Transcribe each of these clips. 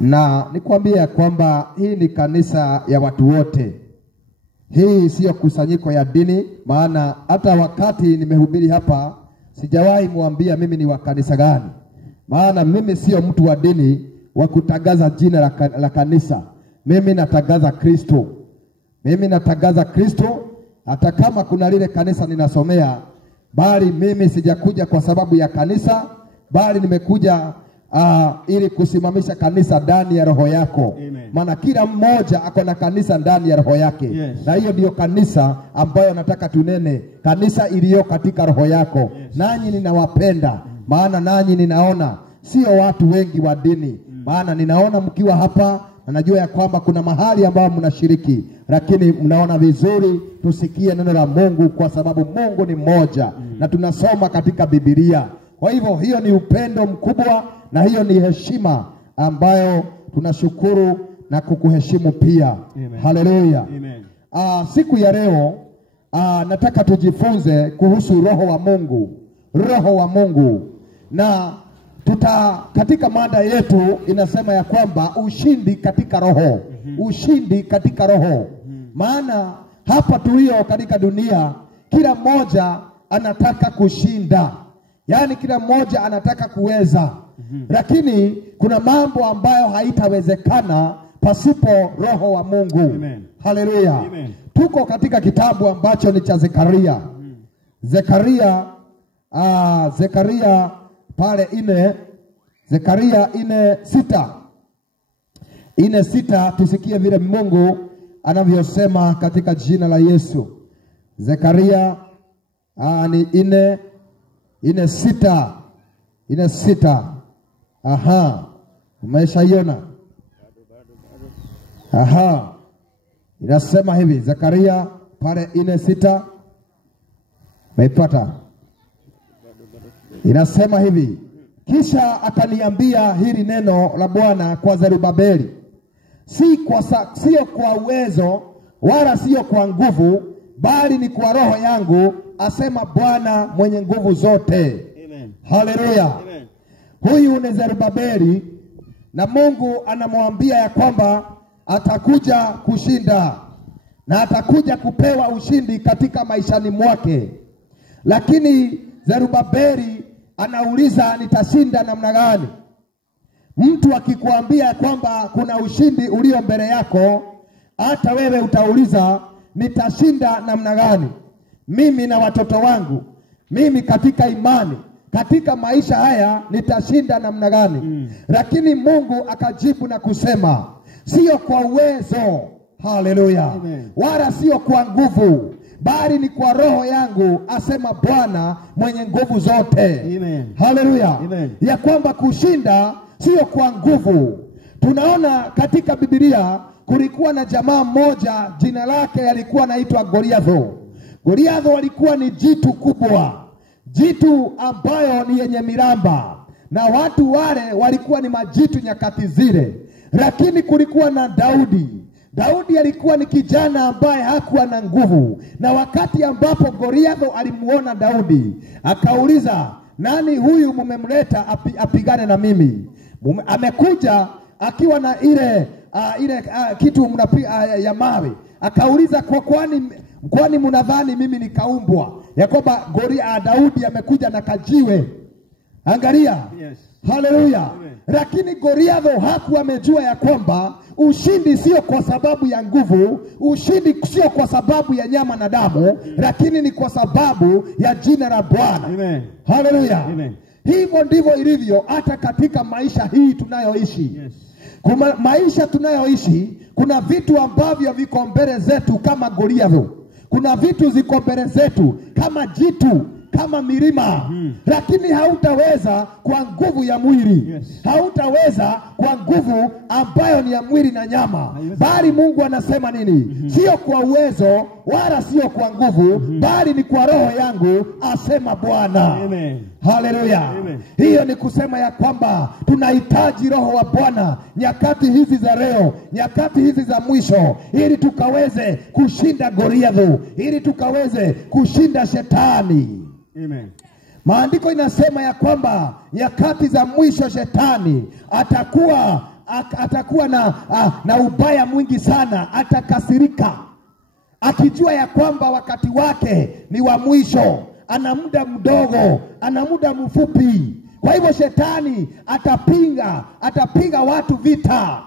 Na nikwambia kwamba hii ni kanisa ya watu wote. Hii sio kusanyiko ya dini, maana hata wakati nimehubiri hapa sijawahi muambia mimi ni wa kanisa gani. Maana mimi sio mtu wa dini wa kutangaza jina la kanisa. Mimi natangaza Kristo. Mimi natangaza Kristo, hata kama kuna lile kanisa ninasomea, bali mimi sijakuja kwa sababu ya kanisa, bali nimekuja ili kusimamisha kanisa ndani ya roho yako. Maana kila mmoja ako na kanisa ndani ya roho yake. Yes. Na hiyo ndio kanisa ambayo nataka tunene, kanisa iliyo katika roho yako. Yes. Nanyi ninawapenda, maana nanyi ninaona sio watu wengi wa dini. Maana ninaona mkiwa hapa na najua ya kwamba kuna mahali ambao mnashiriki, lakini mnaona vizuri tusikie neno la Mungu, kwa sababu Mungu ni mmoja na tunasoma katika Biblia. Kwa hivyo hiyo ni upendo mkubwa, na hiyo ni heshima ambayo tunashukuru na kukuheshimu pia. Haleluya. Siku ya leo nataka tujifunze kuhusu roho wa Mungu. Roho wa Mungu. Na katika mada yetu inasema ya kwamba ushindi katika roho. Ushindi katika roho. Maana hapa tulio katika dunia, kila mmoja anataka kushinda. Yaani kila mmoja anataka kuweza. Lakini kuna mambo ambayo haitawezekana pasipo roho wa Mungu. Haleluya. Tuko katika kitabu ambacho ni cha Zekaria. Zekaria pale 4, Zekaria 4:6. 4:6, tusikie vile Mungu anavyosema katika jina la Yesu. Zekaria ni 4:6. 4:6. Aha. Umeshaiona? Aha. Inasema hivi, Zekaria pale 4:6. Umeipata? Inasema hivi, kisha akaniambia hili neno la Bwana kwa Zerubabeli, sio kwa uwezo wala sio kwa nguvu, bali ni kwa roho yangu, asema Bwana mwenye nguvu zote. Amen. Haleluya. Amen. Huyu ni Zerubabeli, na Mungu anamwambia ya kwamba atakuja kushinda na atakuja kupewa ushindi katika maishani mwake. Lakini Zerubabeli anauliza, nitashinda namna gani? Mtu akikuambia kwamba kuna ushindi ulio mbele yako, hata wewe utauliza, nitashinda namna gani? Mimi na watoto wangu, mimi katika imani, katika maisha haya nitashinda namna gani? Lakini Mungu akajibu na kusema, sio kwa uwezo, haleluya, wala sio kwa nguvu, bali ni kwa roho yangu, asema Bwana mwenye nguvu zote. Haleluya. Ya kwamba kushinda sio kwa nguvu. Tunaona katika Biblia kulikuwa na jamaa mmoja, jina lake alikuwa anaitwa Goliatho. Goliatho alikuwa ni jitu kubwa, jitu ambayo ni yenye miramba, na watu wale walikuwa ni majitu nyakati zile. Lakini kulikuwa na Daudi. Daudi alikuwa ni kijana ambaye hakuwa na nguvu, na wakati ambapo Goliatho alimuona Daudi, akauliza, nani huyu mmemleta apigane na mimi? Amekuja akiwa na ile kitu ya mawe. Akauliza, kwani mnadhani mimi nikaumbwa ya kwamba Daudi amekuja na kajiwe? Angalia. Yes. Haleluya. Lakini Goliatho hakuwa amejua ya kwamba ushindi sio kwa sababu ya nguvu, ushindi sio kwa sababu ya nyama na damu, lakini ni kwa sababu ya jina la Bwana. Haleluya. Hivyo ndivyo ilivyo hata katika maisha hii tunayoishi. Yes. Kuna maisha tunayoishi, kuna vitu ambavyo viko mbele zetu kama Goliatho. Kuna vitu ziko mbele zetu kama jitu, kama milima. Lakini hautaweza kwa nguvu ya mwili. Yes. Hautaweza kwa nguvu ambayo ni ya mwili na nyama. Bali Mungu anasema nini? Sio kwa uwezo wala sio kwa nguvu, bali ni kwa roho yangu, asema Bwana. Haleluya. Hiyo ni kusema ya kwamba tunahitaji roho wa Bwana nyakati hizi za leo, nyakati hizi za mwisho, ili tukaweze kushinda Goliatho, ili tukaweze kushinda shetani. Amen. Maandiko inasema ya kwamba nyakati za mwisho shetani atakuwa atakuwa na ubaya mwingi sana, atakasirika akijua ya kwamba wakati wake ni wa mwisho, ana muda mdogo, ana muda mfupi. Kwa hivyo shetani atapiga watu vita.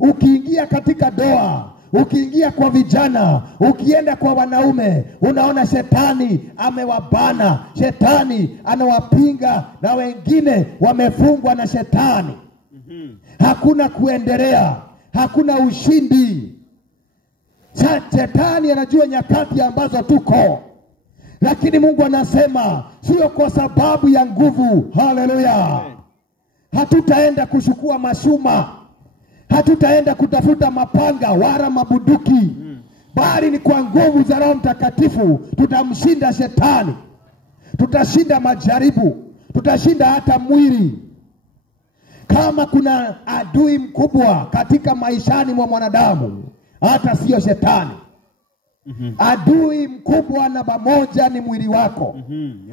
Ukiingia katika doa, ukiingia kwa vijana, ukienda kwa wanaume, unaona shetani amewabana, shetani anawapinga, na wengine wamefungwa na shetani. Hakuna kuendelea, hakuna ushindi. Shetani anajua nyakati ambazo tuko, lakini Mungu anasema sio kwa sababu ya nguvu. Haleluya! Hatutaenda kuchukua mashuma, hatutaenda kutafuta mapanga wala mabuduki, bali ni kwa nguvu za Roho Mtakatifu tutamshinda shetani, tutashinda majaribu, tutashinda hata mwili. Kama kuna adui mkubwa katika maishani mwa mwanadamu, hata sio shetani. Adui mkubwa namba moja ni mwili wako.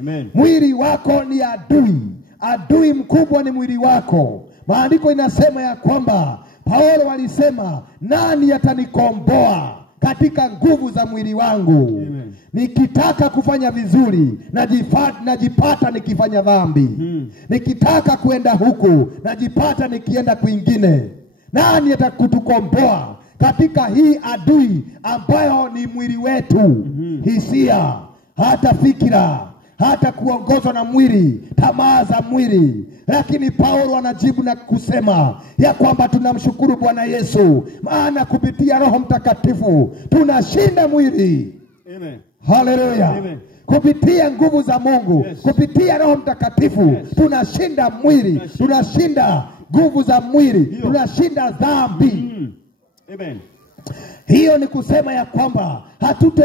Amen. Mwili wako ni adui. Adui mkubwa ni mwili wako. Maandiko inasema ya kwamba Paulo alisema, nani atanikomboa katika nguvu za mwili wangu? Amen. Nikitaka kufanya vizuri, najipata nikifanya dhambi. Nikitaka kuenda huku, najipata nikienda kwingine. Nani atakutukomboa katika hii adui ambayo ni mwili wetu? Hisia, hata fikira, hata kuongozwa na mwili, tamaa za mwili. Lakini Paulo anajibu na kusema ya kwamba tunamshukuru Bwana Yesu, maana kupitia Roho Mtakatifu tunashinda mwili. Amen. Haleluya. Amen. Kupitia nguvu za Mungu, Yes. kupitia Roho Mtakatifu, Yes. tunashinda mwili, tunashinda nguvu za mwili, tunashinda dhambi. Amen. Hiyo ni kusema ya kwamba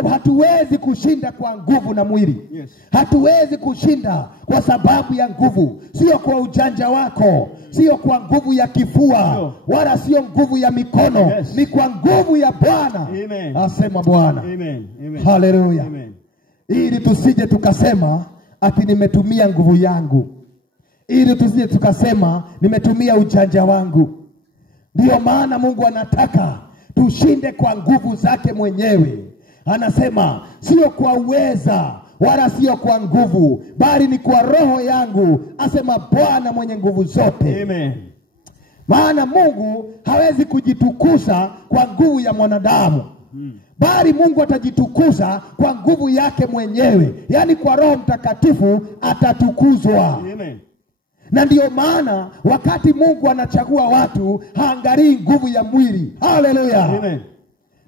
hatuwezi kushinda kwa nguvu na mwili. Yes. Hatuwezi kushinda kwa sababu ya nguvu, sio kwa ujanja wako, sio kwa nguvu ya kifua, No. wala sio nguvu ya mikono. Yes. Ni kwa nguvu ya Bwana. Amen. Asema Bwana. Amen. Amen. Haleluya. Amen. Ili tusije tukasema ati nimetumia nguvu yangu, ili tusije tukasema nimetumia ujanja wangu. Ndio maana Mungu anataka tushinde kwa nguvu zake mwenyewe. Anasema sio kwa uweza wala sio kwa nguvu, bali ni kwa Roho yangu, asema Bwana mwenye nguvu zote. Amen. Maana Mungu hawezi kujitukuza kwa nguvu ya mwanadamu, bali Mungu atajitukuza kwa nguvu yake mwenyewe, yaani kwa Roho Mtakatifu atatukuzwa. Amen. Na ndiyo maana wakati Mungu anachagua watu, haangalii nguvu ya mwili. Haleluya. Amen.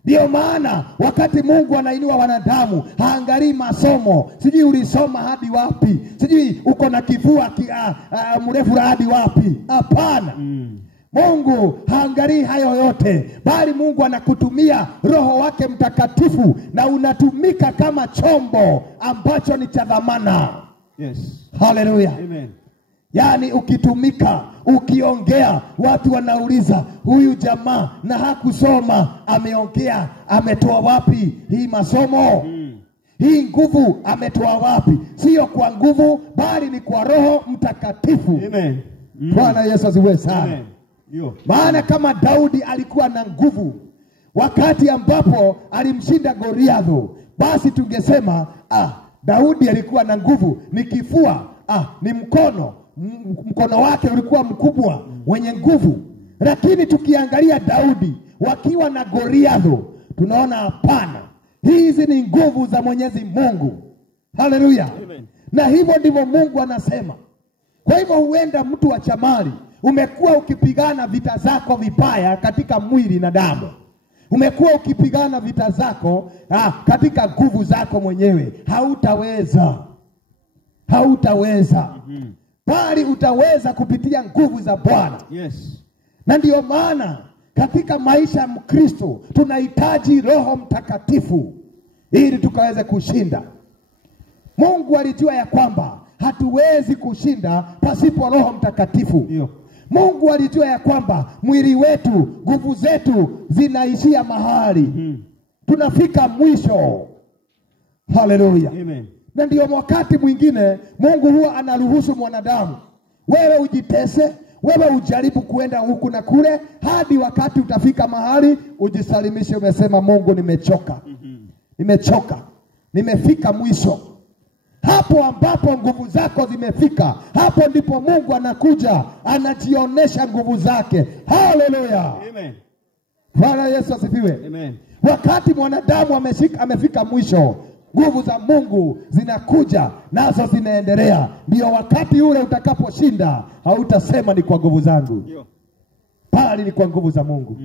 Ndiyo maana wakati Mungu anainua wanadamu, haangalii masomo, sijui ulisoma hadi wapi, sijui uko na kifua mrefu hadi wapi. Hapana. Mungu haangalii hayo yote, bali Mungu anakutumia Roho wake Mtakatifu, na unatumika kama chombo ambacho ni cha dhamana. Yes. Haleluya. Amen. Yaani ukitumika, ukiongea, watu wanauliza, huyu jamaa na hakusoma, ameongea, ametoa wapi hii masomo? Hii nguvu ametoa wapi? Sio kwa nguvu, bali ni kwa Roho Mtakatifu. Amen. Bwana Yesu asifiwe sana. Amen. Yo. Maana kama Daudi alikuwa na nguvu wakati ambapo alimshinda Goliathi, basi tungesema Daudi alikuwa na nguvu, ni kifua, ni mkono wake ulikuwa mkubwa wenye nguvu. Lakini tukiangalia Daudi wakiwa na Goliathi, tunaona hapana, hizi ni nguvu za Mwenyezi Mungu. Haleluya. Na hivyo ndivyo Mungu anasema. Kwa hivyo huenda mtu wa chamali, umekuwa ukipigana vita zako vibaya katika mwili na damu. Umekuwa ukipigana vita zako katika nguvu zako mwenyewe. Hautaweza. Bali utaweza kupitia nguvu za Bwana. Yes. Na ndiyo maana katika maisha ya Mkristo tunahitaji Roho Mtakatifu ili tukaweze kushinda. Mungu alijua ya kwamba hatuwezi kushinda pasipo Roho Mtakatifu. Yo. Mungu alijua ya kwamba mwili wetu, nguvu zetu zinaishia mahali. Tunafika mwisho. Haleluya. Amen. Na ndio wakati mwingine Mungu huwa anaruhusu mwanadamu, wewe ujitese, Wewe ujaribu kuenda huku na kule hadi wakati utafika mahali ujisalimishe, umesema Mungu nimechoka. Nimechoka. Nimefika mwisho. Hapo ambapo nguvu zako zimefika, hapo ndipo Mungu anakuja, anajionyesha nguvu zake. Haleluya. Amen. Bwana Yesu asifiwe. Amen. Wakati mwanadamu amefika mwisho, nguvu za Mungu zinakuja nazo zinaendelea. Ndio wakati ule utakaposhinda, hautasema ni kwa nguvu zangu. Ndio. Bali ni kwa nguvu za Mungu.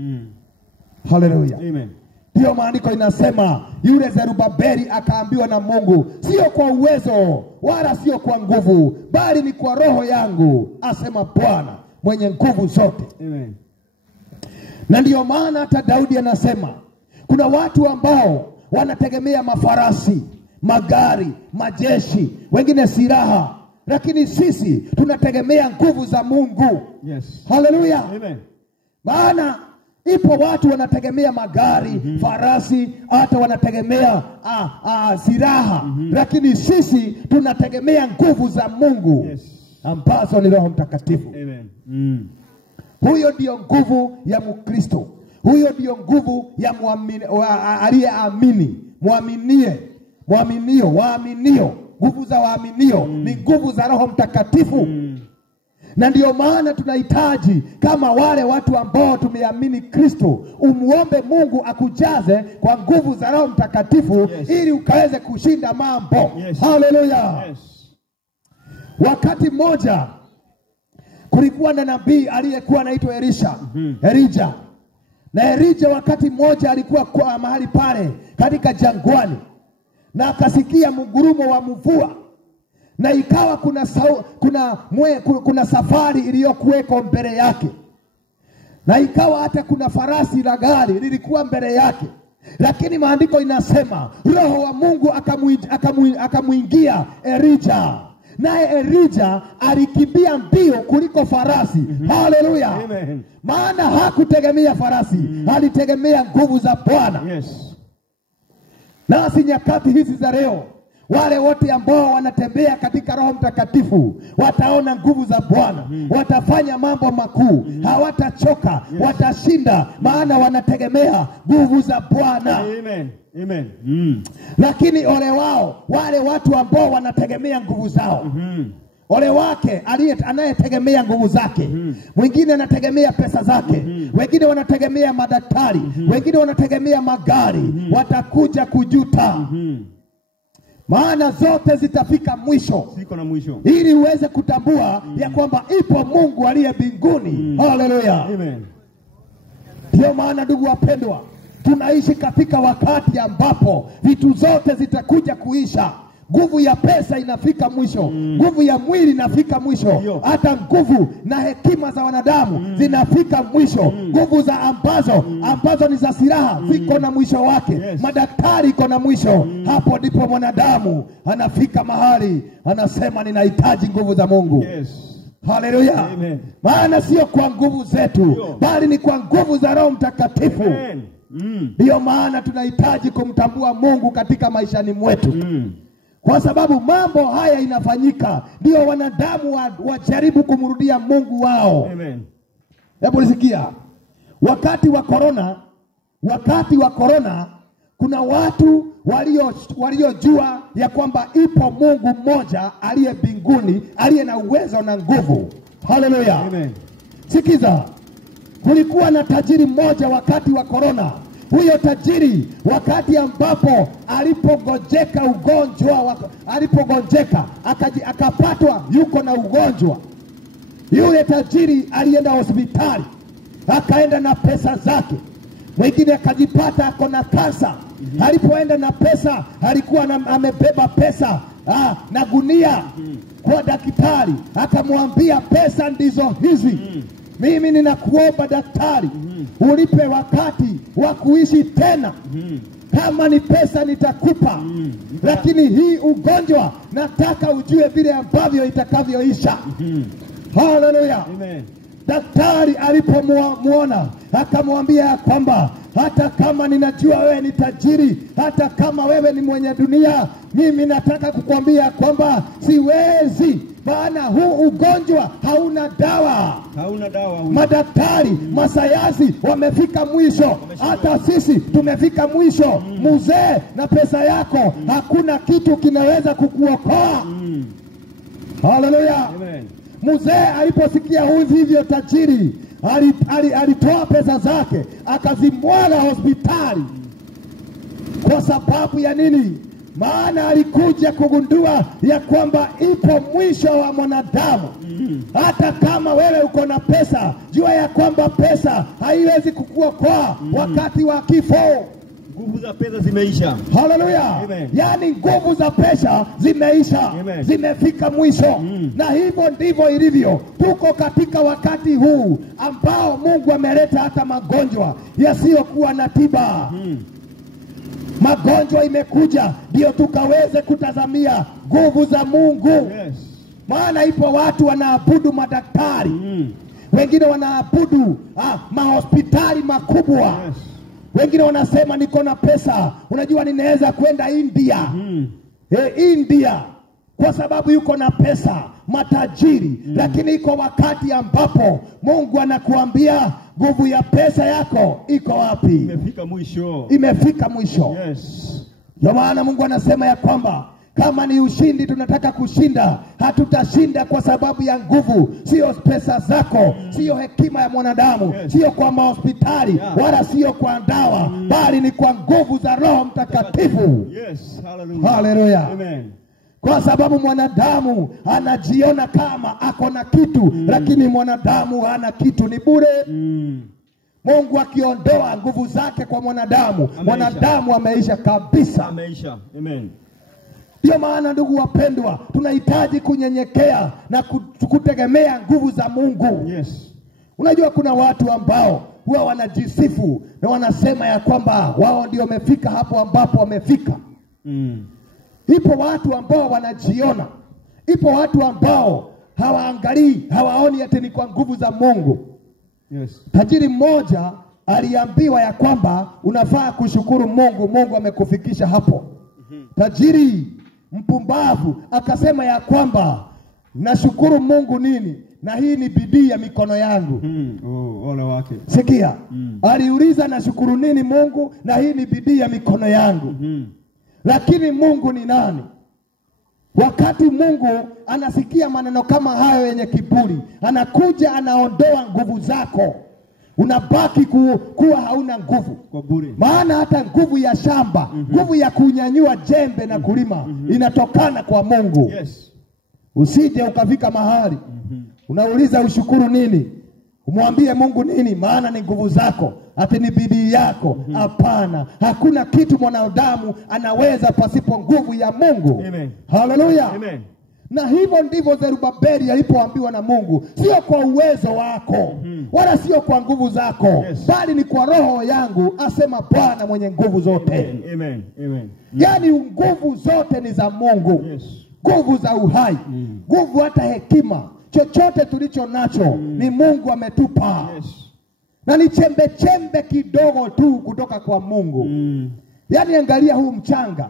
Haleluya. Amen. Ndio maandiko inasema yule Zerubabeli akaambiwa na Mungu, sio kwa uwezo wala sio kwa nguvu, bali ni kwa roho yangu, asema Bwana mwenye nguvu zote. Amen. Na ndio maana hata Daudi anasema kuna watu ambao wanategemea mafarasi, magari, majeshi, wengine silaha, lakini sisi tunategemea nguvu za Mungu. Yes. Haleluya. Amen. Maana ipo watu wanategemea magari, farasi, hata wanategemea silaha, lakini sisi tunategemea nguvu za Mungu. Yes. Ambazo ni Roho Mtakatifu. Amen. Huyo ndio nguvu ya Mkristo. Huyo ndio nguvu ya aliyeamini, waaminio. Nguvu za waaminio ni nguvu za Roho Mtakatifu. Na ndio maana tunahitaji kama wale watu ambao tumeamini Kristo, umuombe Mungu akujaze kwa nguvu za Roho Mtakatifu, ili ukaweze kushinda mambo. Haleluya. Yes. Wakati mmoja kulikuwa na nabii aliyekuwa anaitwa Elijah. Na Elijah wakati mmoja alikuwa kwa mahali pale katika jangwani, na akasikia mgurumo wa mvua, na ikawa kuna safari iliyokuweko mbele yake, na ikawa hata kuna farasi la gari lilikuwa mbele yake. Lakini maandiko inasema Roho wa Mungu akamuingia Elijah, naye Elijah alikimbia mbio kuliko farasi. Haleluya. Amen. Maana hakutegemea farasi, alitegemea nguvu za Bwana. Yes. Nasi nyakati hizi za leo, wale wote ambao wanatembea katika Roho Mtakatifu wataona nguvu za Bwana. Watafanya mambo makuu. Hawatachoka. Watashinda, maana wanategemea nguvu za Bwana. Amen. Amen. Lakini ole wao wale watu ambao wanategemea nguvu zao. Ole wake anayetegemea nguvu zake. Mwingine anategemea pesa zake. Wengine wanategemea madaktari. Wengine wanategemea magari. Watakuja kujuta. Maana zote zitafika mwisho. Siko na mwisho. Ili uweze kutambua ya kwamba ipo Mungu aliye mbinguni. Haleluya. Amen. Ndio maana ndugu wapendwa, tunaishi katika wakati ambapo vitu zote zitakuja kuisha. Nguvu ya pesa inafika mwisho. Nguvu ya mwili inafika mwisho. Hata nguvu na hekima za wanadamu zinafika mwisho. Nguvu za ambazo ni za silaha ziko na mwisho wake. Yes. Madaktari iko na mwisho. Hapo ndipo mwanadamu anafika mahali anasema ninahitaji nguvu za Mungu. Yes. Haleluya. Amen. Maana sio kwa nguvu zetu, bali ni kwa nguvu za Roho Mtakatifu. Amen. Ndio maana tunahitaji kumtambua Mungu katika maishani mwetu. Kwa sababu mambo haya inafanyika ndio wanadamu wajaribu kumrudia Mungu wao. Amen. Hebu nisikia. Wakati wa corona kuna watu waliojua ya kwamba ipo Mungu mmoja aliye mbinguni, aliye na uwezo na nguvu. Haleluya. Amen. Sikiza. Kulikuwa na tajiri mmoja wakati wa corona. Huyo tajiri wakati ambapo alipogonjeka akapatwa yuko na ugonjwa, yule tajiri alienda hospitali, akaenda na pesa zake. Mwingine akajipata ako na kansa. Alipoenda na pesa, alikuwa amebeba pesa na gunia kwa daktari, akamwambia pesa ndizo hizi. Mimi ninakuomba daktari, ulipe wakati wa kuishi tena. Kama ni pesa nitakupa, lakini hii ugonjwa nataka ujue vile ambavyo itakavyoisha. Haleluya. Amen. Daktari alipomuona akamwambia kwamba hata kama ninajua wewe ni tajiri, hata kama wewe ni mwenye dunia, mimi nataka kukwambia kwamba siwezi maana huu ugonjwa hauna dawa. Hauna dawa. Madaktari, masayansi wamefika mwisho. Hata sisi tumefika mwisho. Mzee, na pesa yako hakuna kitu kinaweza kukuokoa. Haleluya. Amen. Mzee aliposikia hivyo tajiri alitoa pesa zake akazimwaga hospitali. Kwa sababu ya nini? Maana alikuja kugundua ya kwamba ipo mwisho wa mwanadamu. Hata kama wewe uko na pesa, jua ya kwamba pesa haiwezi kukuokoa wakati wa kifo. Nguvu za pesa zimeisha. Haleluya. Yaani nguvu za pesa zimeisha. Amen. Zimefika mwisho. Na hivyo ndivyo ilivyo. Tuko katika wakati huu ambao Mungu ameleta hata magonjwa yasiyokuwa na tiba. Magonjwa imekuja ndio tukaweze kutazamia nguvu za Mungu. Yes. Maana ipo watu wanaabudu madaktari. Wengine wanaabudu mahospitali makubwa. Yes. Wengine wanasema niko na pesa, unajua ninaweza kwenda India. India kwa sababu yuko na pesa, matajiri. Lakini iko wakati ambapo Mungu anakuambia nguvu ya pesa yako iko wapi? Imefika mwisho. Imefika mwisho. Yes. Ndio maana Mungu anasema ya kwamba kama ni ushindi tunataka kushinda, hatutashinda kwa sababu ya nguvu, sio pesa zako, sio hekima ya mwanadamu, sio kwa mahospitali, wala sio kwa dawa, bali ni kwa nguvu za Roho Mtakatifu. Yes, hallelujah. Hallelujah. Amen. Kwa sababu mwanadamu anajiona kama ako na kitu, lakini mwanadamu hana kitu, ni bure. Mungu akiondoa nguvu zake kwa mwanadamu, mwanadamu ameisha kabisa. Ameisha. Amen. Ndio maana ndugu wapendwa, tunahitaji kunyenyekea na kutegemea nguvu za Mungu. Yes. Unajua kuna watu ambao huwa wanajisifu na wanasema ya kwamba wao ndio wamefika hapo ambapo wamefika. Ipo watu ambao wanajiona. Ipo watu ambao hawaangalii, hawaoni ati ni kwa nguvu za Mungu. Yes. Tajiri mmoja aliambiwa ya kwamba unafaa kushukuru Mungu, Mungu amekufikisha hapo. Tajiri mpumbavu akasema ya kwamba nashukuru Mungu nini? Na hii ni bidii ya mikono yangu. Ole wake. Sikia. Aliuliza nashukuru nini Mungu? Na hii ni bidii ya mikono yangu. Lakini Mungu ni nani? Wakati Mungu anasikia maneno kama hayo yenye kiburi, anakuja anaondoa nguvu zako. Unabaki kuwa hauna nguvu kwa bure. Maana hata nguvu ya shamba, nguvu ya kunyanyua jembe na kulima inatokana kwa Mungu. Yes. Usije ukafika mahali unauliza ushukuru nini? Umwambie Mungu nini? Maana ni nguvu zako, ati ni bidii yako. Hapana. Hakuna kitu mwanadamu anaweza pasipo nguvu ya Mungu. Amen. Hallelujah. Amen. Na hivyo ndivyo Zerubabeli alipoambiwa na Mungu, sio kwa uwezo wako, wala sio kwa nguvu zako, bali ni kwa roho yangu, asema Bwana mwenye nguvu zote. Amen. Amen. Yaani nguvu zote ni za Mungu. Yes. Nguvu za uhai, nguvu hata hekima, chochote tulicho nacho ni Mungu ametupa. Yes. Na ni chembe chembe kidogo tu kutoka kwa Mungu. Yaani angalia huu mchanga.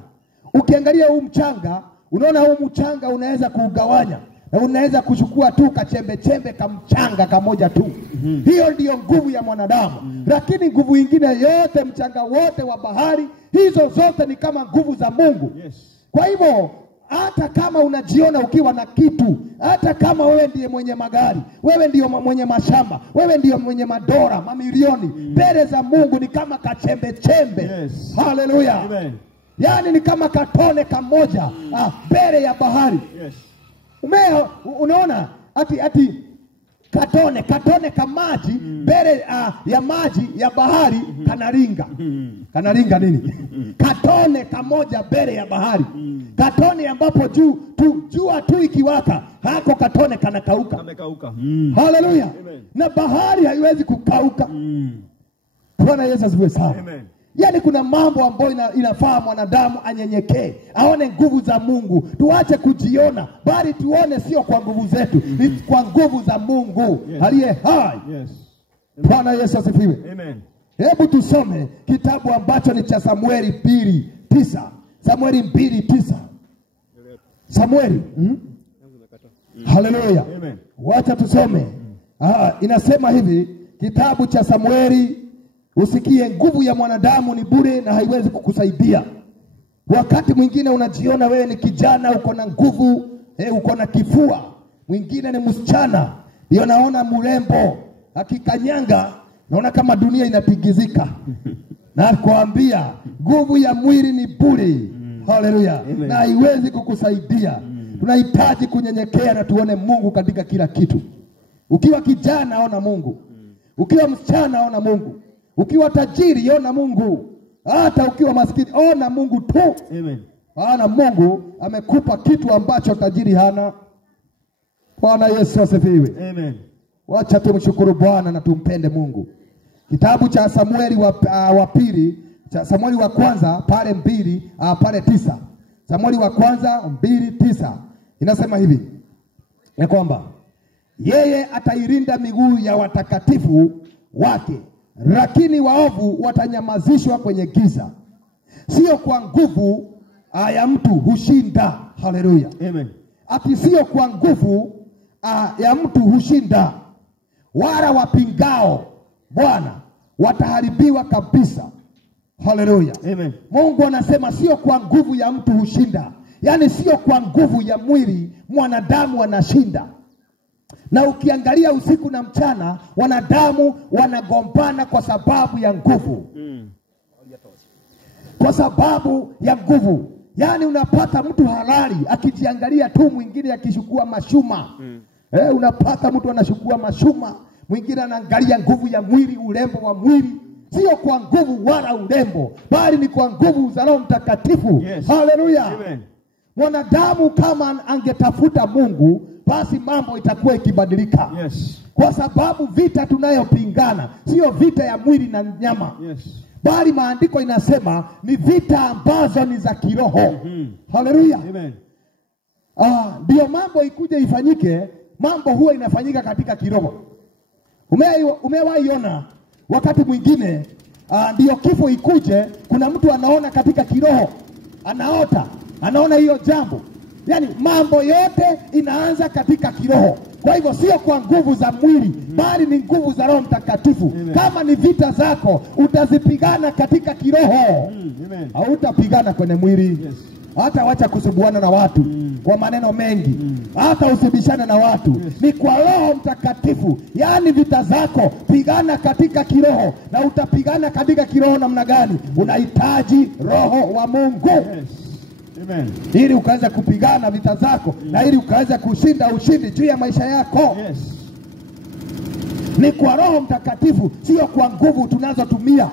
Ukiangalia huu mchanga, unaona huu mchanga unaweza kuugawanya na unaweza kuchukua tu kachembe chembe kamchanga kamoja tu. Hiyo ndiyo nguvu ya mwanadamu. Lakini nguvu nyingine yote, mchanga wote wa bahari, hizo zote ni kama nguvu za Mungu. Yes. Kwa hivyo hata kama unajiona ukiwa na kitu, hata kama wewe ndiye mwenye magari, wewe ndiyo mwenye mashamba, wewe ndiyo mwenye madola, mamilioni, mbele za Mungu ni kama kachembe chembe. Yes. Hallelujah. Amen. Yaani ni kama katone kamoja mbele ya bahari. Yes. Unaona ati katone kamaji mbele ya maji ya bahari kanaringa. Kanaringa nini? Katone kamoja mbele ya bahari. Katone ambapo jua tu ikiwaka, hako katone kanakauka. Kamekauka. Hallelujah. Na bahari haiwezi kukauka. Bwana Yesu asifiwe sana. Amen. Yaani kuna mambo ambayo inafaa mwanadamu anyenyekee, aone nguvu za Mungu. Tuache kujiona, bali tuone sio kwa nguvu zetu, ni kwa nguvu za Mungu aliye hai. Yes. Bwana Yesu asifiwe. Amen. Hebu tusome kitabu ambacho ni cha Samueli 2:9. Samueli 2:9. Samueli. Haleluya. Amen. Wacha tusome. Inasema hivi, kitabu cha Samueli, usikie nguvu ya mwanadamu ni bure na haiwezi kukusaidia. Wakati mwingine unajiona wewe ni kijana, uko na nguvu, uko na kifua. Mwingine ni msichana, ndio naona mrembo, akikanyanga naona kama dunia inatingizika. Na kuambia nguvu ya mwili ni bure. Haleluya. Na haiwezi kukusaidia. Tunahitaji kunyenyekea na tuone Mungu katika kila kitu. Ukiwa kijana ona Mungu. Ukiwa msichana ona Mungu. Ukiwa tajiri ona Mungu. Hata ukiwa maskini ona Mungu tu. Amen. Maana Mungu amekupa kitu ambacho tajiri hana. Bwana Yesu asifiwe. Amen. Wacha tumshukuru Bwana na tumpende Mungu. Kitabu cha Samueli wa pili, cha Samueli wa kwanza pale 2 pale 9. Samueli wa kwanza 2:9. Inasema hivi, ya kwamba yeye atairinda miguu ya watakatifu wake, lakini waovu watanyamazishwa kwenye giza. Sio kwa nguvu ya mtu hushinda. Haleluya. Amen. Ati sio kwa nguvu ya mtu hushinda, wala wapingao Bwana wataharibiwa kabisa. Haleluya. Amen. Mungu anasema sio kwa nguvu ya mtu hushinda. Yaani sio kwa nguvu ya mwili mwanadamu anashinda. Na ukiangalia usiku na mchana, wanadamu wanagombana kwa sababu ya nguvu. Kwa sababu ya nguvu. Yaani unapata mtu halali akijiangalia tu, mwingine akishukua mashuma. Unapata mtu anashukua mashuma, mwingine anaangalia nguvu ya mwili, urembo wa mwili. Sio kwa nguvu wala urembo, bali ni kwa nguvu za Roho Mtakatifu. Yes. Haleluya. Amen. Mwanadamu kama angetafuta Mungu, basi mambo itakuwa ikibadilika. Yes. Kwa sababu vita tunayopingana sio vita ya mwili na nyama. Yes. Bali maandiko inasema ni vita ambazo ni za kiroho. Haleluya. Amen. Ndio mambo ikuje ifanyike, mambo huwa inafanyika katika kiroho. Umewaiona wakati mwingine ndio kifo ikuje, kuna mtu anaona katika kiroho, anaona hiyo jambo. Yaani mambo yote inaanza katika kiroho. Kwa hivyo sio kwa nguvu za mwili, bali ni nguvu za Roho Mtakatifu. Kama ni vita zako, utazipigana katika kiroho. Amen. Hautapigana kwenye mwili. Yes. Hata wacha kusubuana na watu kwa maneno mengi. Hata usibishane na watu. Yes. Ni kwa Roho Mtakatifu. Yaani vita zako pigana katika kiroho. Na utapigana katika kiroho namna gani? Unahitaji Roho wa Mungu. Yes. Amen. Ili ukaweza kupigana vita zako na ili ukaweza kushinda ushindi juu ya maisha yako. Yes. Ni kwa Roho Mtakatifu, sio kwa nguvu tunazotumia.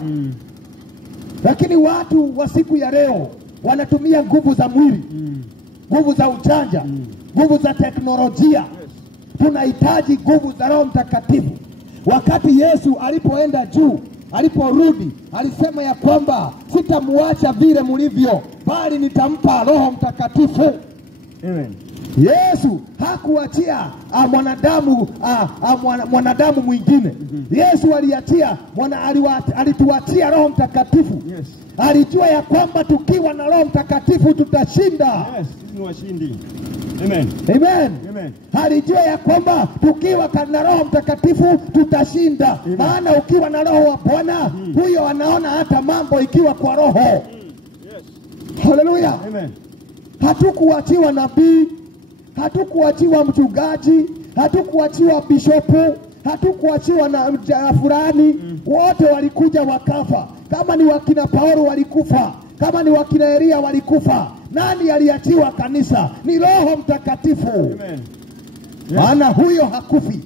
Lakini watu wa siku ya leo wanatumia nguvu za mwili, nguvu za ujanja, nguvu za teknolojia. Yes. Tunahitaji nguvu za Roho Mtakatifu. Wakati Yesu alipoenda juu, aliporudi, alisema ya kwamba sitamuacha vile mlivyo, bali nitampa Roho Mtakatifu. Amen. Yesu hakuachia mwanadamu mwingine. Yesu alituachia Roho Mtakatifu. Yes. Alijua ya kwamba tukiwa na Roho Mtakatifu tutashinda. Yes, sisi ni washindi. Amen. Amen. Amen. Alijua ya kwamba tukiwa na Roho Mtakatifu tutashinda. Maana ukiwa na Roho wa Bwana, huyo anaona hata mambo ikiwa kwa Roho. Yes. Haleluya. Amen. Hatukuachiwa nabii, hatukuachiwa mchungaji, hatukuachiwa bishopu, hatukuachiwa na fulani. Wote walikuja wakafa. Kama ni wakina Paulo walikufa, kama ni wakina Elia walikufa. Nani aliachiwa kanisa? Ni Roho Mtakatifu. Amen. Maana huyo hakufi.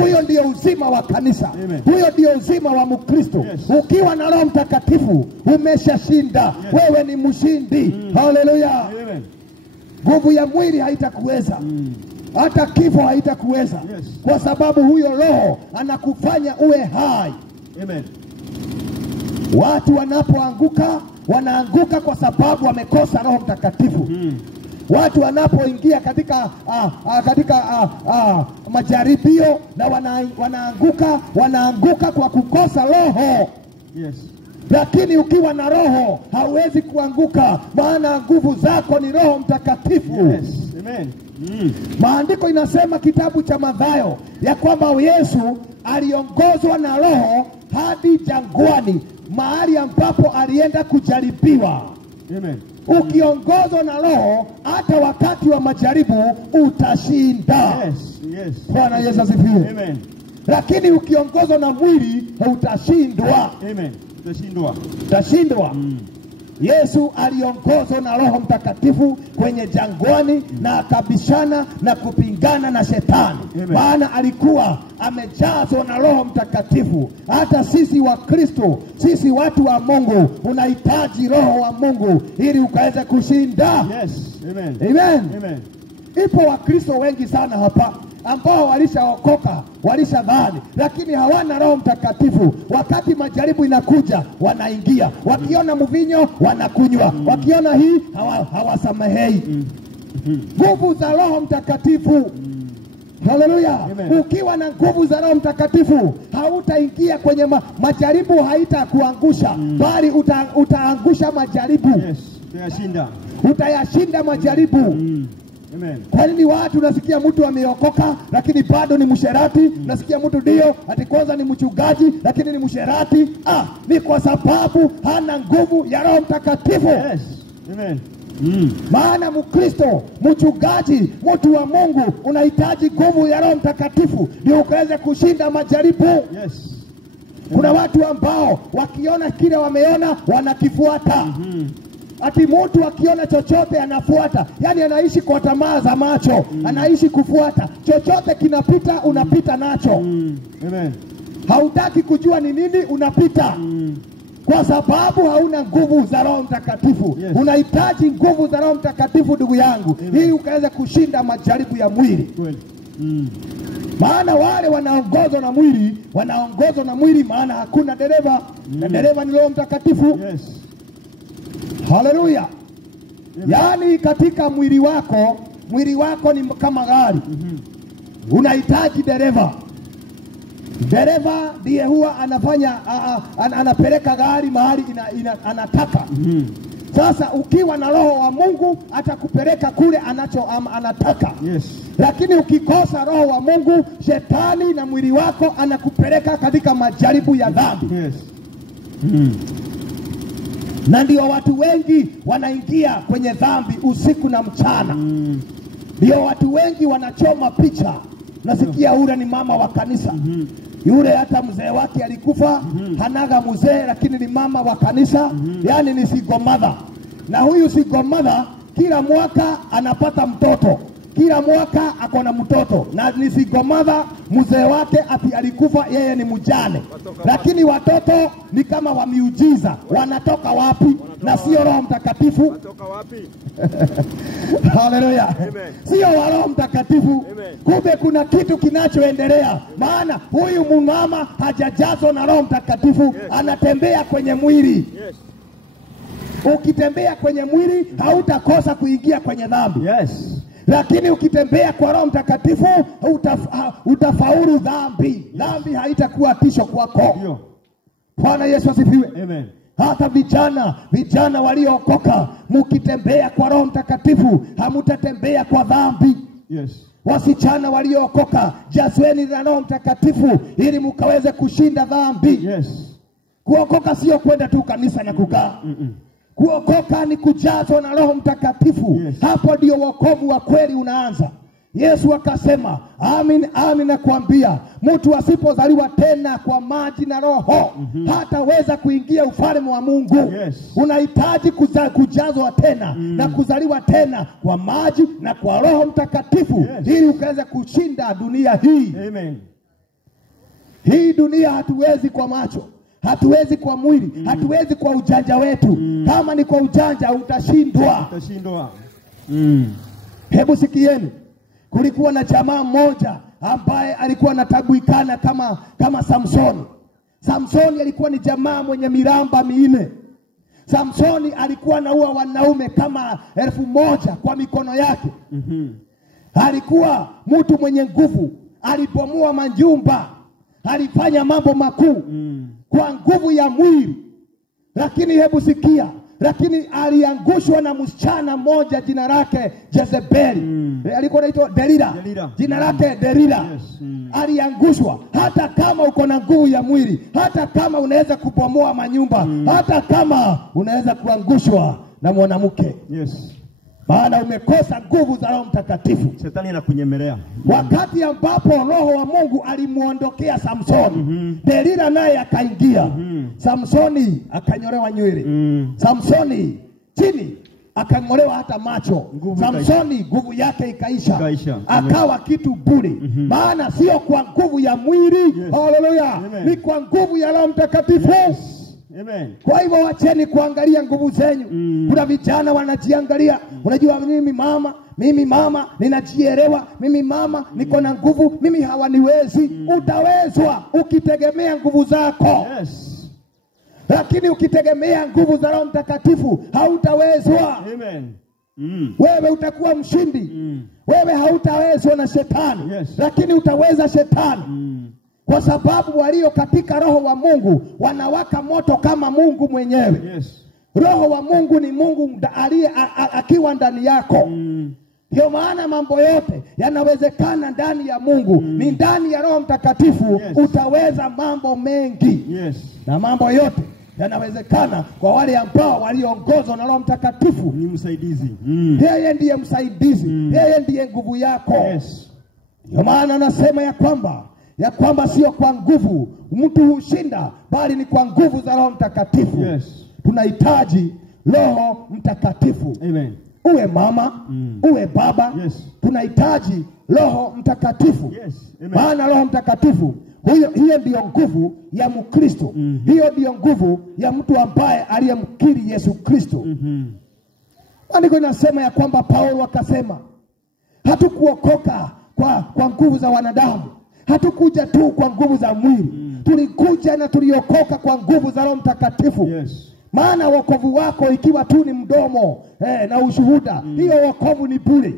Huyo ndio uzima wa kanisa. Amen. Huyo ndio uzima wa Mkristo. Yes. Ukiwa na Roho Mtakatifu umeshashinda. Yes. Wewe ni mshindi. Haleluya. Amen. Nguvu ya mwili haitakuweza. Hata kifo haitakuweza. Yes. Kwa sababu huyo Roho anakufanya uwe hai. Amen. Watu wanapoanguka, wanaanguka kwa sababu wamekosa Roho Mtakatifu. Watu wanapoingia katika majaribio na wanaanguka kwa kukosa Roho. Yes. Lakini ukiwa na Roho hauwezi kuanguka, maana nguvu zako ni Roho Mtakatifu. Yes. Amen. Maandiko inasema kitabu cha Mathayo ya kwamba Yesu aliongozwa na Roho hadi jangwani, mahali ambapo alienda kujaribiwa. Amen. Ukiongozwa na Roho hata wakati wa majaribu utashinda. Yes. Bwana Yesu asifiwe. Amen. Lakini ukiongozwa na mwili utashindwa. Amen. Utashindwa. Yesu aliongozwa na Roho Mtakatifu kwenye jangwani na akabishana na kupingana na shetani. Amen. Maana alikuwa amejazwa na Roho Mtakatifu. Hata sisi wa Kristo, sisi watu wa Mungu, unahitaji Roho wa Mungu ili ukaweze kushinda. Yes. Amen. Amen. Amen. Ipo Wakristo wengi sana hapa ambao walishaokoka, walishadhani, lakini hawana Roho Mtakatifu. Wakati majaribu inakuja, wanaingia. Wakiona mvinyo wanakunywa. Wakiona hii hawasamehei. Nguvu za Roho Mtakatifu. Haleluya. Ukiwa na nguvu za Roho Mtakatifu, hautaingia kwenye majaribu, haitakuangusha, bali utaangusha majaribu. Yes. Utayashinda majaribu. Amen. Kwa nini watu nasikia mtu ameokoka lakini bado ni msherati? Nasikia mtu ndio ati kwanza ni mchungaji lakini ni msherati. Ni kwa sababu hana nguvu ya Roho Mtakatifu. Yes. Amen. Maana Mkristo, mchungaji, mtu wa Mungu, unahitaji nguvu ya Roho Mtakatifu ndio ukaweze kushinda majaribu. Yes. Kuna watu ambao wakiona kile wameona wanakifuata. Ati mtu akiona chochote anafuata. Yani anaishi kwa tamaa za macho. Anaishi kufuata. Chochote kinapita unapita nacho. Amen. Hautaki kujua ni nini, unapita. Kwa sababu hauna nguvu za Roho Mtakatifu. Yes. Unahitaji nguvu za Roho Mtakatifu ndugu yangu. Hii ukaweza kushinda majaribu ya mwili. Kweli. Maana wale wanaongozwa na mwili, maana hakuna dereva. Na dereva ni Roho Mtakatifu. Yes. Haleluya. Yaani katika mwili wako ni kama gari. Unahitaji dereva. Dereva ndiye huwa anapeleka gari mahali anataka. Sasa ukiwa na Roho wa Mungu atakupeleka kule anataka. Yes. Lakini ukikosa Roho wa Mungu, shetani na mwili wako anakupeleka katika majaribu ya dhambi. Yes. Na ndio watu wengi wanaingia kwenye dhambi usiku na mchana. Ndio watu wengi wanachoma picha. Nasikia ule ni mama wa kanisa. Yule hata mzee wake alikufa, hanaga mzee lakini ni mama wa kanisa. Yani ni single mother. Na huyu single mother kila mwaka anapata mtoto. Kila mwaka akona mtoto. Na ni single mother, mzee wake ati alikufa, yeye ni mjane. Lakini watoto ni kama wa miujiza. Wanatoka wapi? Na sio Roho Mtakatifu. Wanatoka wapi? Haleluya. Sio wa Roho Mtakatifu. Kumbe kuna kitu kinachoendelea. Maana huyu mama hajajazwa na Roho Mtakatifu. Anatembea kwenye mwili. Yes. Ukitembea kwenye mwili hautakosa kuingia kwenye dhambi. Yes. Lakini ukitembea kwa Roho Mtakatifu utafaulu dhambi. Dhambi haitakuwa tisho kwako. Bwana Yesu asifiwe. Amen. Hata vijana waliookoka, mkitembea kwa Roho Mtakatifu hamutatembea kwa dhambi. Yes. Wasichana waliookoka, jazweni na Roho Mtakatifu ili mkaweze kushinda dhambi. Yes. Kuokoka sio kwenda tu kanisa na kukaa. Kuokoka ni kujazwa na Roho Mtakatifu. Yes. Hapo ndio wokovu wa kweli unaanza. Yesu akasema, amin nakwambia, mtu asipozaliwa tena kwa maji na Roho hataweza kuingia ufalme wa Mungu. Yes. Unahitaji kujazwa tena na kuzaliwa tena kwa maji na kwa Roho Mtakatifu. Yes. Ili ukaweze kushinda dunia hii. Amen. Hii dunia hatuwezi kwa macho, hatuwezi kwa mwili, hatuwezi kwa ujanja wetu. Kama ni kwa ujanja utashindwa. Hebu sikieni. Kulikuwa na jamaa mmoja ambaye alikuwa anatabuikana kama Samsoni. Samsoni alikuwa ni jamaa mwenye miramba 4. Samsoni alikuwa anaua wanaume kama 1000 kwa mikono yake. Alikuwa mtu mwenye nguvu, alibomoa majumba, alifanya mambo makuu kwa nguvu ya mwili. Lakini hebu sikia, lakini aliangushwa na msichana mmoja jina lake Jezebeli. Alikuwa anaitwa Delila. Jina lake Delila. Yes. Aliangushwa. Hata kama uko na nguvu ya mwili, hata kama unaweza kubomoa manyumba, hata kama unaweza kuangushwa na mwanamke. Yes. Maana umekosa nguvu za Roho Mtakatifu. Shetani anakunyemelea. Wakati ambapo Roho wa Mungu alimuondokea Samsoni, Delila naye akaingia. Samsoni akanyolewa nywele. Samsoni chini akang'olewa hata macho. Samsoni nguvu yake ikaisha. Akawa kitu bure. Maana sio kwa nguvu ya mwili, haleluya, ni kwa nguvu ya Roho Mtakatifu. Amen. Kwa hivyo wacheni kuangalia nguvu zenyu. Kuna vijana wanajiangalia, unajua mimi mama ninajielewa, mimi mama niko na nguvu, mimi hawaniwezi. Utawezwa ukitegemea nguvu zako. Yes. Lakini ukitegemea nguvu za Roho Mtakatifu hautawezwa. Amen. Wewe utakuwa mshindi. Wewe hautawezwa na shetani. Yes. Lakini utaweza shetani. Kwa sababu walio katika Roho wa Mungu wanawaka moto kama Mungu mwenyewe. Yes. Roho wa Mungu ni Mungu aliye akiwa ndani yako. Ndio maana mambo yote yanawezekana ndani ya Mungu. Ni ndani ya Roho Mtakatifu utaweza mambo mengi. Yes. Na mambo yote yanawezekana kwa wale ambao waliongozwa na Roho Mtakatifu. Ni msaidizi. Yeye ndiye msaidizi. Yeye ndiye nguvu yako. Yes. Ndio maana anasema ya kwamba sio kwa nguvu mtu hushinda, bali ni kwa nguvu za Roho Mtakatifu. Yes. Tunahitaji Roho Mtakatifu. Amen. Uwe mama, uwe baba, yes, tunahitaji Roho Mtakatifu. Yes. Amen. Maana Roho Mtakatifu hiyo ndiyo nguvu ya Mkristo. Hiyo ndiyo nguvu ya mtu ambaye aliyemkiri Yesu Kristo. Andiko linasema ya kwamba Paulo akasema hatukuokoka kwa nguvu za wanadamu. Hatukuja tu kwa nguvu za mwili. Tulikuja na tuliokoka kwa nguvu za Roho Mtakatifu. Yes. Maana wokovu wako ikiwa tu ni mdomo na ushuhuda, hiyo wokovu ni bure.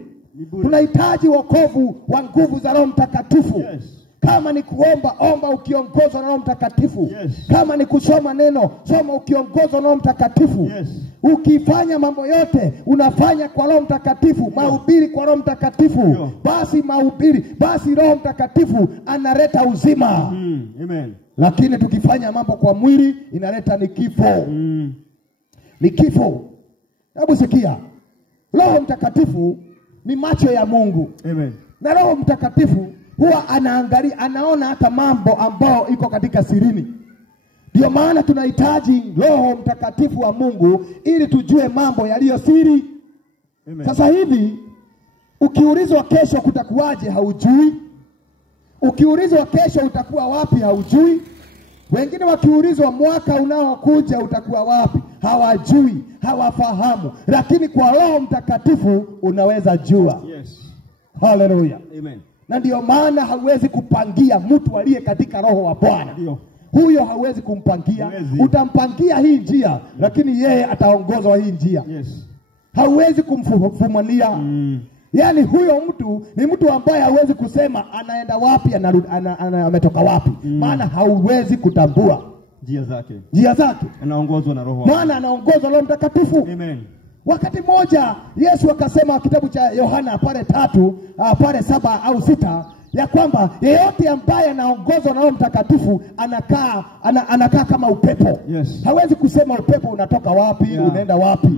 Tunahitaji wokovu wa nguvu za Roho Mtakatifu. Yes. Kama ni kuomba, omba ukiongozwa na Roho Mtakatifu. Yes. Kama ni kusoma neno, soma ukiongozwa na Roho Mtakatifu. Yes. Ukifanya mambo yote unafanya kwa Roho Mtakatifu. Mahubiri kwa Roho Mtakatifu. Basi Roho Mtakatifu analeta uzima. Amen. Lakini tukifanya mambo kwa mwili inaleta ni kifo. Ni kifo. Hebu sikia. Roho Mtakatifu ni macho ya Mungu. Amen. Na Roho Mtakatifu huwa anaangalia, anaona hata mambo ambao iko katika sirini. Ndio maana tunahitaji Roho Mtakatifu wa Mungu ili tujue mambo yaliyo siri. Amen. Sasa hivi ukiulizwa kesho kutakuwaje haujui. Ukiulizwa kesho utakuwa wapi haujui. Wengine wakiulizwa mwaka unaokuja utakuwa wapi hawajui, hawafahamu. Lakini kwa Roho Mtakatifu unaweza jua. Yes. Hallelujah. Amen. Na ndio maana hauwezi kupangia mtu aliye katika Roho wa Bwana. Ndio. Huyo hauwezi kumpangia. Utampangia hii njia, lakini yeye ataongozwa hii njia. Yes. Hauwezi kumfumania. Yaani huyo mtu ni mtu ambaye hauwezi kusema anaenda wapi, ametoka wapi. Maana hauwezi kutambua njia zake. Anaongozwa na Roho. Maana anaongozwa na Roho Mtakatifu. Amen. Wakati mmoja Yesu akasema kitabu cha Yohana pale 3, pale 7 au 6 ya kwamba yeyote ambaye anaongozwa na Roho Mtakatifu anakaa kama upepo. Yes. Hawezi kusema upepo unatoka wapi, unaenda wapi.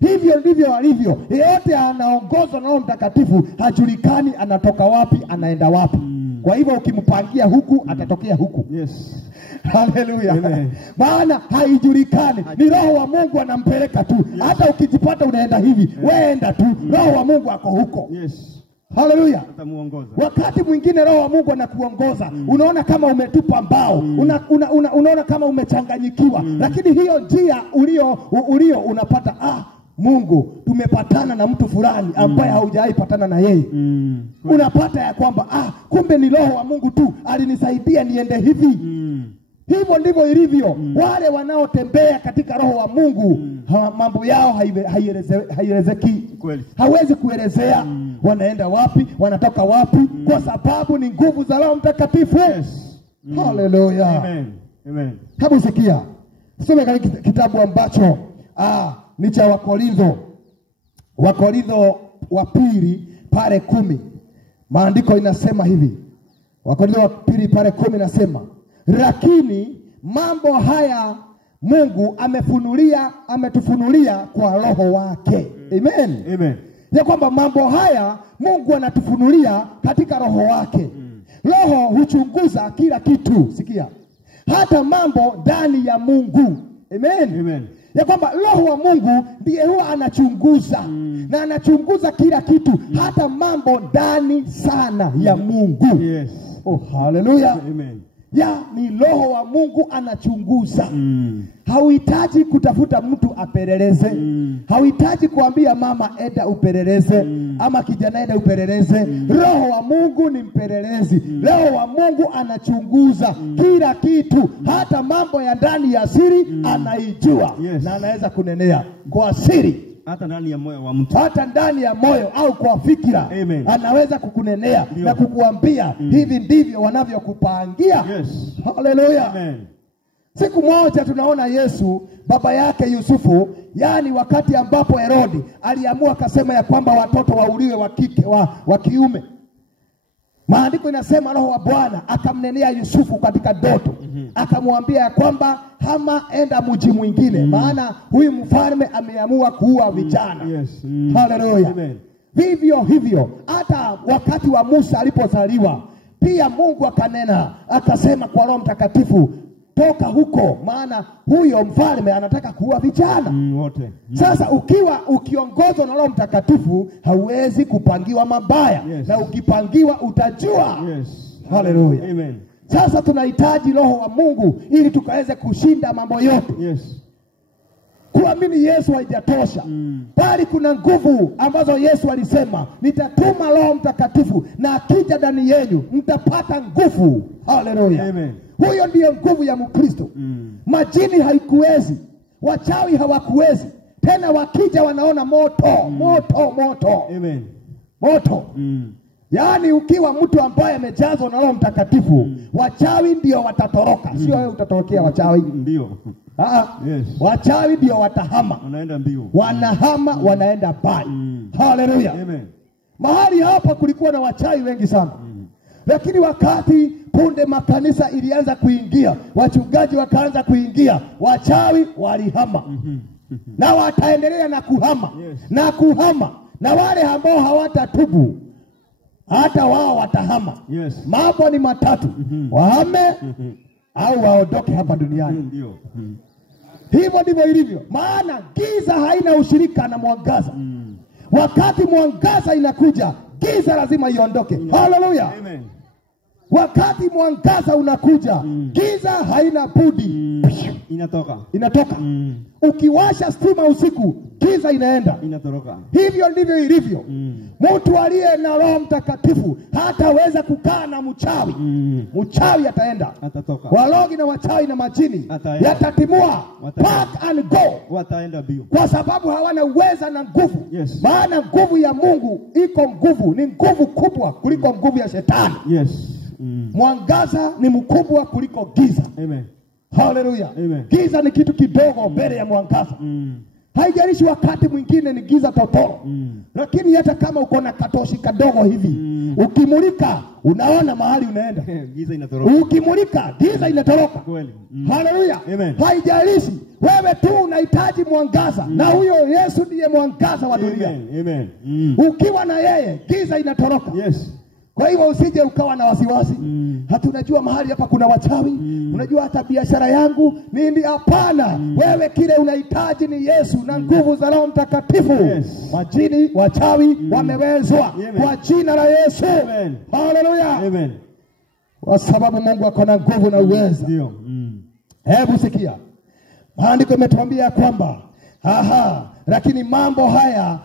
Hivyo ndivyo alivyo. Yeyote anaongozwa na Roho Mtakatifu hajulikani anatoka wapi, anaenda wapi. Kwa hivyo ukimpangia huku atatokea huku. Yes. Hallelujah. Amen. Maana haijulikani, ni Roho wa Mungu anampeleka tu. Yes. Hata ukijipata unaenda hivi, weenda tu. Roho wa Mungu ako huko. Yes. Hallelujah. Atamuongoza. Wakati mwingine Roho wa Mungu anakuongoza, unaona kama umetupa mbao, unaona kama umechanganyikiwa, lakini hiyo njia ulio unapata Mungu tumepatana na mtu fulani ambaye haujawahi patana na yeye. Unapata ya kwamba kumbe ni Roho wa Mungu tu alinisaidia niende hivi. Hivyo ndivyo ilivyo. Wale wanaotembea katika Roho wa Mungu mambo yao haielezeki. Hawezi kuelezea wanaenda wapi, wanatoka wapi, kwa sababu ni nguvu za Roho Mtakatifu. Yes. Hallelujah. Amen. Amen. Hebu sikia. Soma katika kitabu ambacho ni cha Wakorintho wa pili pale 10. Maandiko inasema hivi. Wakorintho wa pili pale 10 inasema, lakini mambo haya Mungu ametufunulia kwa Roho wake. Amen. Amen. Ya kwamba mambo haya Mungu anatufunulia katika Roho wake. Roho huchunguza kila kitu. Sikia. Hata mambo ndani ya Mungu. Amen. Amen. Ya kwamba Roho wa Mungu ndiye huwa anachunguza. Na anachunguza kila kitu, hata mambo ndani sana ya Mungu. Yes. Oh, hallelujah. Amen. Ni Roho wa Mungu anachunguza. Hauhitaji kutafuta mtu apeleleze. Hauhitaji kuambia mama enda upeleleze, ama kijana enda upeleleze. Roho wa Mungu ni mpelelezi. Roho wa Mungu anachunguza kila kitu, hata mambo ya ndani ya siri anaijua. Yes. Na anaweza kunenea kwa siri. Hata ndani ya moyo wa mtu. Hata ndani ya moyo au kwa fikira. Amen. Anaweza kukunenea na kukuambia hivi ndivyo wanavyokupangia. Yes. Hallelujah. Amen. Siku moja tunaona Yesu, baba yake Yusufu, wakati ambapo Herodi aliamua akasema ya kwamba watoto wauliwe wa kike wa kiume. Maandiko inasema Roho wa Bwana akamnenea Yusufu katika ndoto. Akamwambia ya kwamba hama enda mji mwingine, maana huyu mfalme ameamua kuua vijana. Yes. Hallelujah. Amen. Vivyo hivyo hata wakati wa Musa alipozaliwa, pia Mungu akanena akasema kwa Roho Mtakatifu, toka huko, maana huyo mfalme anataka kuua vijana. Wote. Sasa ukiongozwa na Roho Mtakatifu hauwezi kupangiwa mabaya. Yes. Na ukipangiwa utajua. Yes. Hallelujah. Amen. Sasa tunahitaji Roho wa Mungu ili tukaweze kushinda mambo yote. Yes. Kuamini Yesu haijatosha. Bali kuna nguvu ambazo Yesu alisema, nitatuma Roho Mtakatifu na akija ndani yenu mtapata nguvu. Hallelujah. Amen. Huyo ndiyo nguvu ya Mkristo. Majini haikuwezi, wachawi hawakuwezi. Tena wakija wanaona moto. Amen. Moto. Yaani ukiwa mtu ambaye amejazwa na Roho Mtakatifu, wachawi ndio watatoroka. Sio wewe utatorokea wachawi. Ndio. Yes. Wachawi ndio watahama. Wanaenda mbio. Wanahama, wanaenda mbali. Hallelujah. Amen. Mahali hapa kulikuwa na wachawi wengi sana. Lakini wakati punde makanisa ilianza kuingia, wachungaji wakaanza kuingia, wachawi walihama. Na wataendelea na kuhama. Yes. Na kuhama. Na wale ambao hawatatubu hata wao watahama. Yes. Mambo ni matatu. Wahame au waondoke hapa duniani. Ndio. Hivyo ndivyo ilivyo. Maana giza haina ushirika na mwangaza. Wakati mwangaza inakuja, giza lazima iondoke. Hallelujah. Amen. Wakati mwangaza unakuja, giza haina budi inatoka. Ukiwasha stima usiku, giza inatoroka. Hivyo ndivyo ilivyo. Mtu aliye na Roho Mtakatifu hataweza kukaa na mchawi. Mchawi atatoka. Walogi na wachawi na majini yatatimua. Pack and go. Wataenda bio. Kwa sababu hawana uweza na nguvu. Yes. Maana nguvu ya Mungu ni nguvu kubwa kuliko nguvu ya shetani. Yes. Mwangaza ni mkubwa kuliko giza. Amen. Hallelujah. Amen. Giza ni kitu kidogo mbele ya mwangaza. Haijalishi wakati mwingine ni giza totoro. Lakini hata kama uko na katoshi kadogo hivi, ukimulika unaona mahali unaenda. Giza inatoroka. Ukimulika giza inatoroka. Kweli. Hallelujah. Amen. Haijalishi wewe tu unahitaji mwangaza, na huyo Yesu ndiye mwangaza wa dunia. Amen. Ukiwa na yeye giza inatoroka. Yes. Kwa hivyo usije ukawa na wasiwasi. Hatunajua mahali hapa kuna wachawi. Unajua hata biashara yangu nini? Hapana. Wewe kile unahitaji ni Yesu na nguvu za Roho Mtakatifu. Yes. Majini, wachawi wamewezwa kwa jina la Yesu. Amen. Hallelujah. Amen. Kwa sababu Mungu ako na nguvu na uweza. Ndio. Hebu sikia. Maandiko imetuambia kwamba lakini mambo haya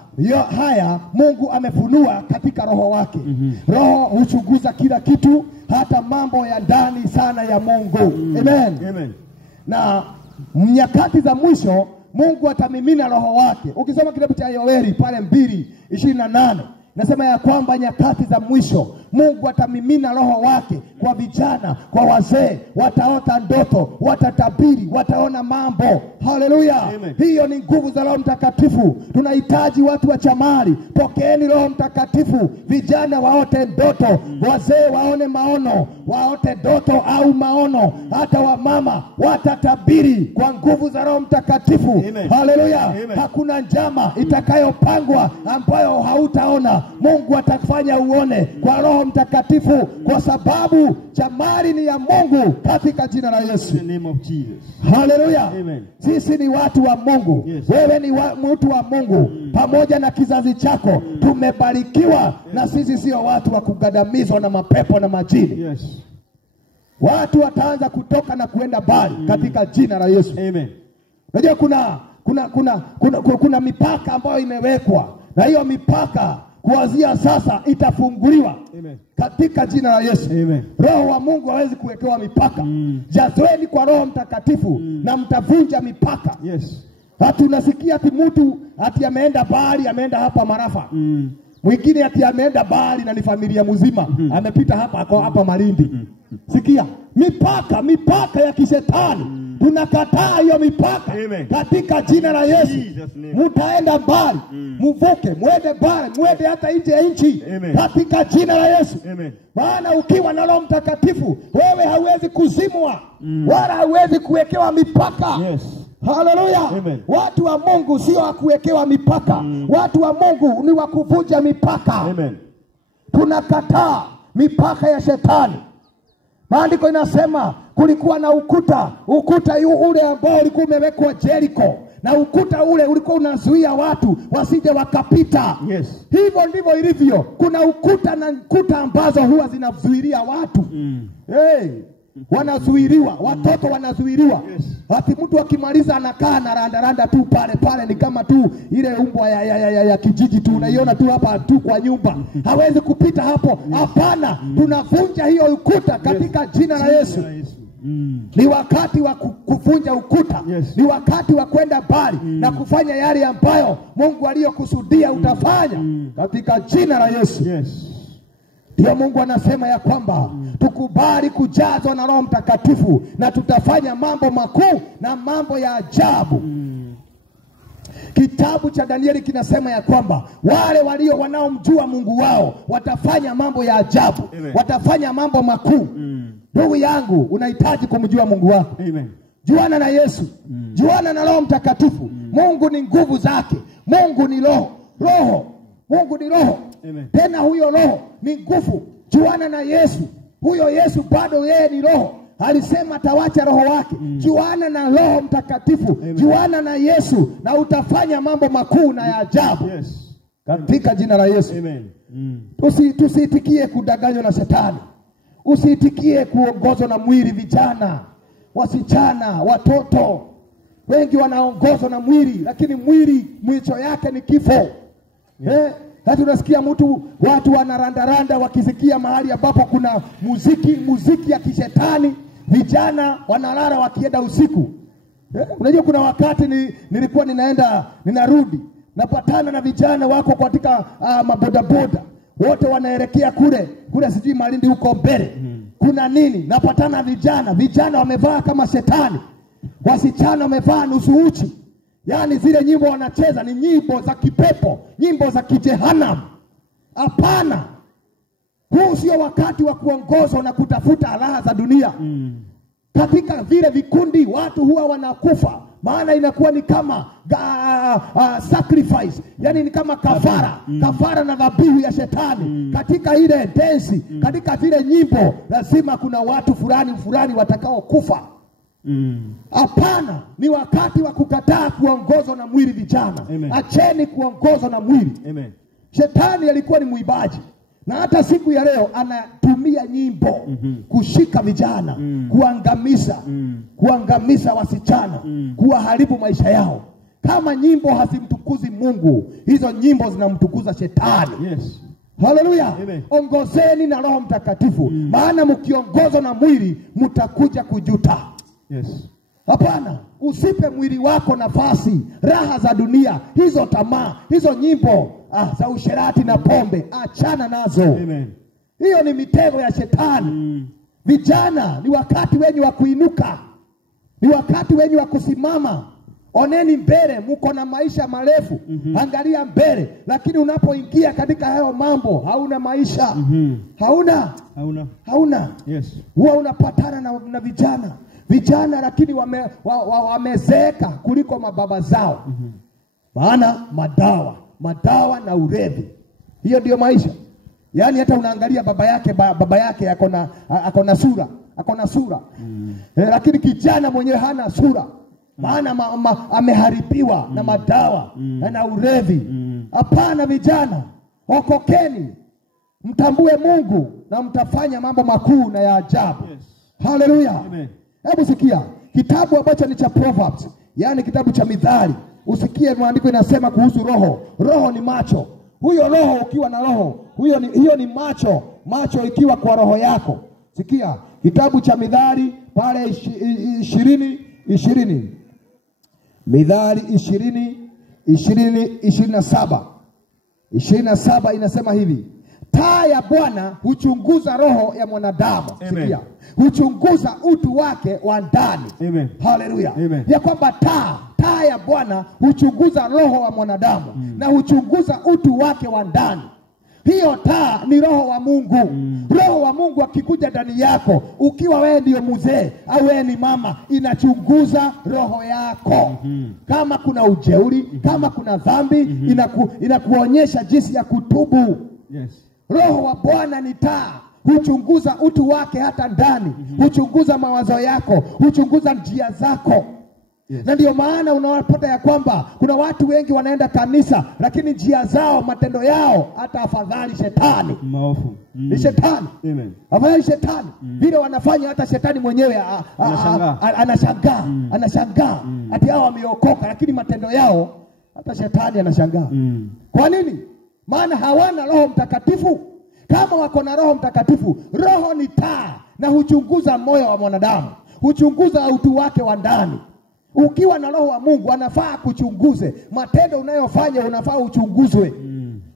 Mungu amefunua katika Roho wake. Roho huchunguza kila kitu, hata mambo ya ndani sana ya Mungu. Amen. Na nyakati za mwisho Mungu atamimina Roho wake. Ukisoma kitabu cha Yoeli pale 2:28 Nasema ya kwamba nyakati za mwisho Mungu atamimina roho wake kwa vijana, kwa wazee, wataota ndoto, watatabiri, wataona mambo. Haleluya. Hiyo ni nguvu za Roho Mtakatifu. Tunahitaji watu wa chamari, pokeeni Roho Mtakatifu. Vijana waote ndoto, wazee waone maono, waote ndoto au maono, hata wamama watatabiri kwa nguvu za Roho Mtakatifu. Haleluya. Hakuna njama itakayopangwa ambayo hautaona. Mungu atakufanya uone kwa Roho Mtakatifu, kwa sababu chamari ni ya Mungu, katika jina la Yesu. In the name of Jesus. Haleluya. Sisi ni watu wa Mungu. Wewe ni mtu wa Mungu. Pamoja na kizazi chako tumebarikiwa, na sisi sio watu wa kugadamizwa na mapepo na majini. Watu wataanza kutoka na kuenda mbali katika jina la Yesu. Unajua kuna mipaka ambayo imewekwa, na hiyo mipaka kuanzia sasa itafunguliwa katika jina la Yesu. Roho wa Mungu hawezi kuwekewa mipaka. Jazweni kwa Roho Mtakatifu na mtavunja mipaka. Hatunasikia ati mtu ati ameenda mbali, ameenda hapa Marafa. Mwingine ati ameenda mbali na ni familia mzima, amepita hapa Malindi. Sikia, mipaka ya kishetani. Tunakataa hiyo mipaka katika jina la Yesu. Mtaenda mbali, mvuke, mwende mbali, mwende hata nje ya nchi katika jina la Yesu. Maana ukiwa na Roho Mtakatifu, wewe hauwezi kuzimwa wala hauwezi kuwekewa mipaka. Haleluya. Watu wa Mungu sio wa kuwekewa mipaka. Watu wa Mungu ni wa kuvunja mipaka. Tunakataa mipaka ya shetani. Maandiko inasema kulikuwa na ukuta ule ambao ulikuwa umewekwa Jericho, na ukuta ule ulikuwa unazuia watu wasije wakapita. Hivyo ndivyo ilivyo. Kuna ukuta na kuta ambazo huwa zinazuilia watu. Wanazuiliwa, watoto wanazuiliwa. Ati mtu akimaliza anakaa na randa tu pale, ni kama tu ile umbwa ya kijiji tu, unaiona tu hapa tu kwa nyumba. Hawezi kupita hapo. Hapana, tunavunja hiyo ukuta katika jina la Yesu. Ni wakati wa kuvunja ukuta. Ni wakati wa kwenda mbali na kufanya yale ambayo Mungu aliyokusudia utafanya katika jina la Yesu. Ndio Mungu anasema ya kwamba tukubali kujazwa na Roho Mtakatifu na tutafanya mambo makuu na mambo ya ajabu. Kitabu cha Danieli kinasema ya kwamba wale wanaomjua Mungu wao watafanya mambo ya ajabu. Watafanya mambo makuu. Ndugu yangu, unahitaji kumjua Mungu wako. Juana na Yesu. Juana na Roho Mtakatifu. Mungu ni nguvu zake. Mungu ni roho. Mungu ni roho. Tena huyo roho ni nguvu. Juana na Yesu. Huyo Yesu bado yeye ni roho. Alisema atawacha roho wake. Juana na Roho Mtakatifu. Juana na Yesu na utafanya mambo makuu na ya ajabu. Katika jina la Yesu. Tusiitikie kudanganywa na shetani. Usiitikie kuongozwa na mwili. Vijana, wasichana, watoto wengi wanaongozwa na mwili, lakini mwili mwisho yake ni kifo. Hata unasikia watu wanarandaranda wakisikia mahali ambapo kuna muziki ya kishetani, vijana wanalala wakienda usiku. Unajua kuna wakati nilikuwa ninarudi, napatana na vijana wako katika mabodaboda, wote wanaelekea kule sijui Malindi huko mbele. Kuna nini? Napatana vijana wamevaa kama shetani, wasichana wamevaa nusu uchi. Yaani zile nyimbo wanacheza ni nyimbo za kipepo, nyimbo za kijehanamu. Hapana. Huu sio wakati wa kuongozwa na kutafuta raha za dunia. Katika vile vikundi watu huwa wanakufa, maana inakuwa ni kama sacrifice, yani ni kama kafara na dhabihu ya shetani. Katika ile dance, katika vile nyimbo, lazima kuna watu fulani watakao kufa. Hapana, ni wakati wa kukataa kuongozwa na mwili vijana. Acheni kuongozwa na mwili. Shetani alikuwa ni muibaji, na hata siku ya leo anatumia nyimbo kushika vijana, kuangamiza wasichana, kuwaharibu maisha yao. Kama nyimbo hazimtukuzi Mungu, hizo nyimbo zinamtukuza shetani. Haleluya. Ongozeni na Roho Mtakatifu. Maana mkiongozwa na mwili mtakuja kujuta. Hapana, usipe mwili wako nafasi. Raha za dunia, hizo tamaa, hizo nyimbo za usherati na pombe, achana nazo. Amen. Hiyo ni mitego ya shetani. Vijana, ni wakati wenyu wa kuinuka. Ni wakati wenyu wa kusimama. Oneni mbele, mko na maisha marefu. Angalia mbele, lakini unapoingia katika hayo mambo, hauna maisha. Hauna. Yes. Huwa unapatana na vijana lakini wamezeeka kuliko mababa zao. Maana madawa na ulevi. Hiyo ndio maisha. Yaani hata unaangalia baba yake akona sura. Lakini kijana mwenyewe hana sura. Maana ameharibiwa na madawa na ulevi. Hapana vijana, okokeni. Mtambue Mungu na mtafanya mambo makuu na ya ajabu. Yes. Hallelujah. Amen. Hebu sikia kitabu ambacho ni cha Proverbs, yani kitabu cha Mithali. Usikie maandiko inasema kuhusu roho. Roho ni macho. Huyo roho, ukiwa na roho, hiyo ni macho. Macho ikiwa kwa roho yako. Sikia kitabu cha Mithali pale 20. Mithali 27 inasema hivi: taa ya Bwana huchunguza roho ya mwanadamu. Sikia, huchunguza utu wake wa ndani. Amen. Hallelujah. Ya kwamba taa ya Bwana huchunguza roho wa mwanadamu na huchunguza utu wake wa ndani. Hiyo taa ni roho wa Mungu. Roho wa Mungu akikuja ndani yako, ukiwa wewe ndio mzee au wewe ni mama, inachunguza roho yako. Kama kuna ujeuri, kama kuna dhambi, inakuonyesha jinsi ya kutubu. Yes. Roho wa Bwana ni taa, huchunguza utu wake hata ndani, huchunguza mawazo yako, huchunguza njia zako. Yes. Na ndio maana unawapata ya kwamba kuna watu wengi wanaenda kanisa lakini njia zao, matendo yao hata afadhali shetani. Maofu. Ni shetani. Amen. Afadhali shetani. Vile wanafanya hata shetani mwenyewe anashangaa. Ati hao wameokoka lakini matendo yao hata shetani anashangaa. Kwa nini? Maana hawana Roho Mtakatifu. Kama wako na Roho Mtakatifu, roho ni taa na huchunguza moyo wa mwanadamu, huchunguza utu wake wa ndani. Ukiwa na Roho wa Mungu anafaa kuchunguze matendo unayofanya, unafaa uchunguzwe.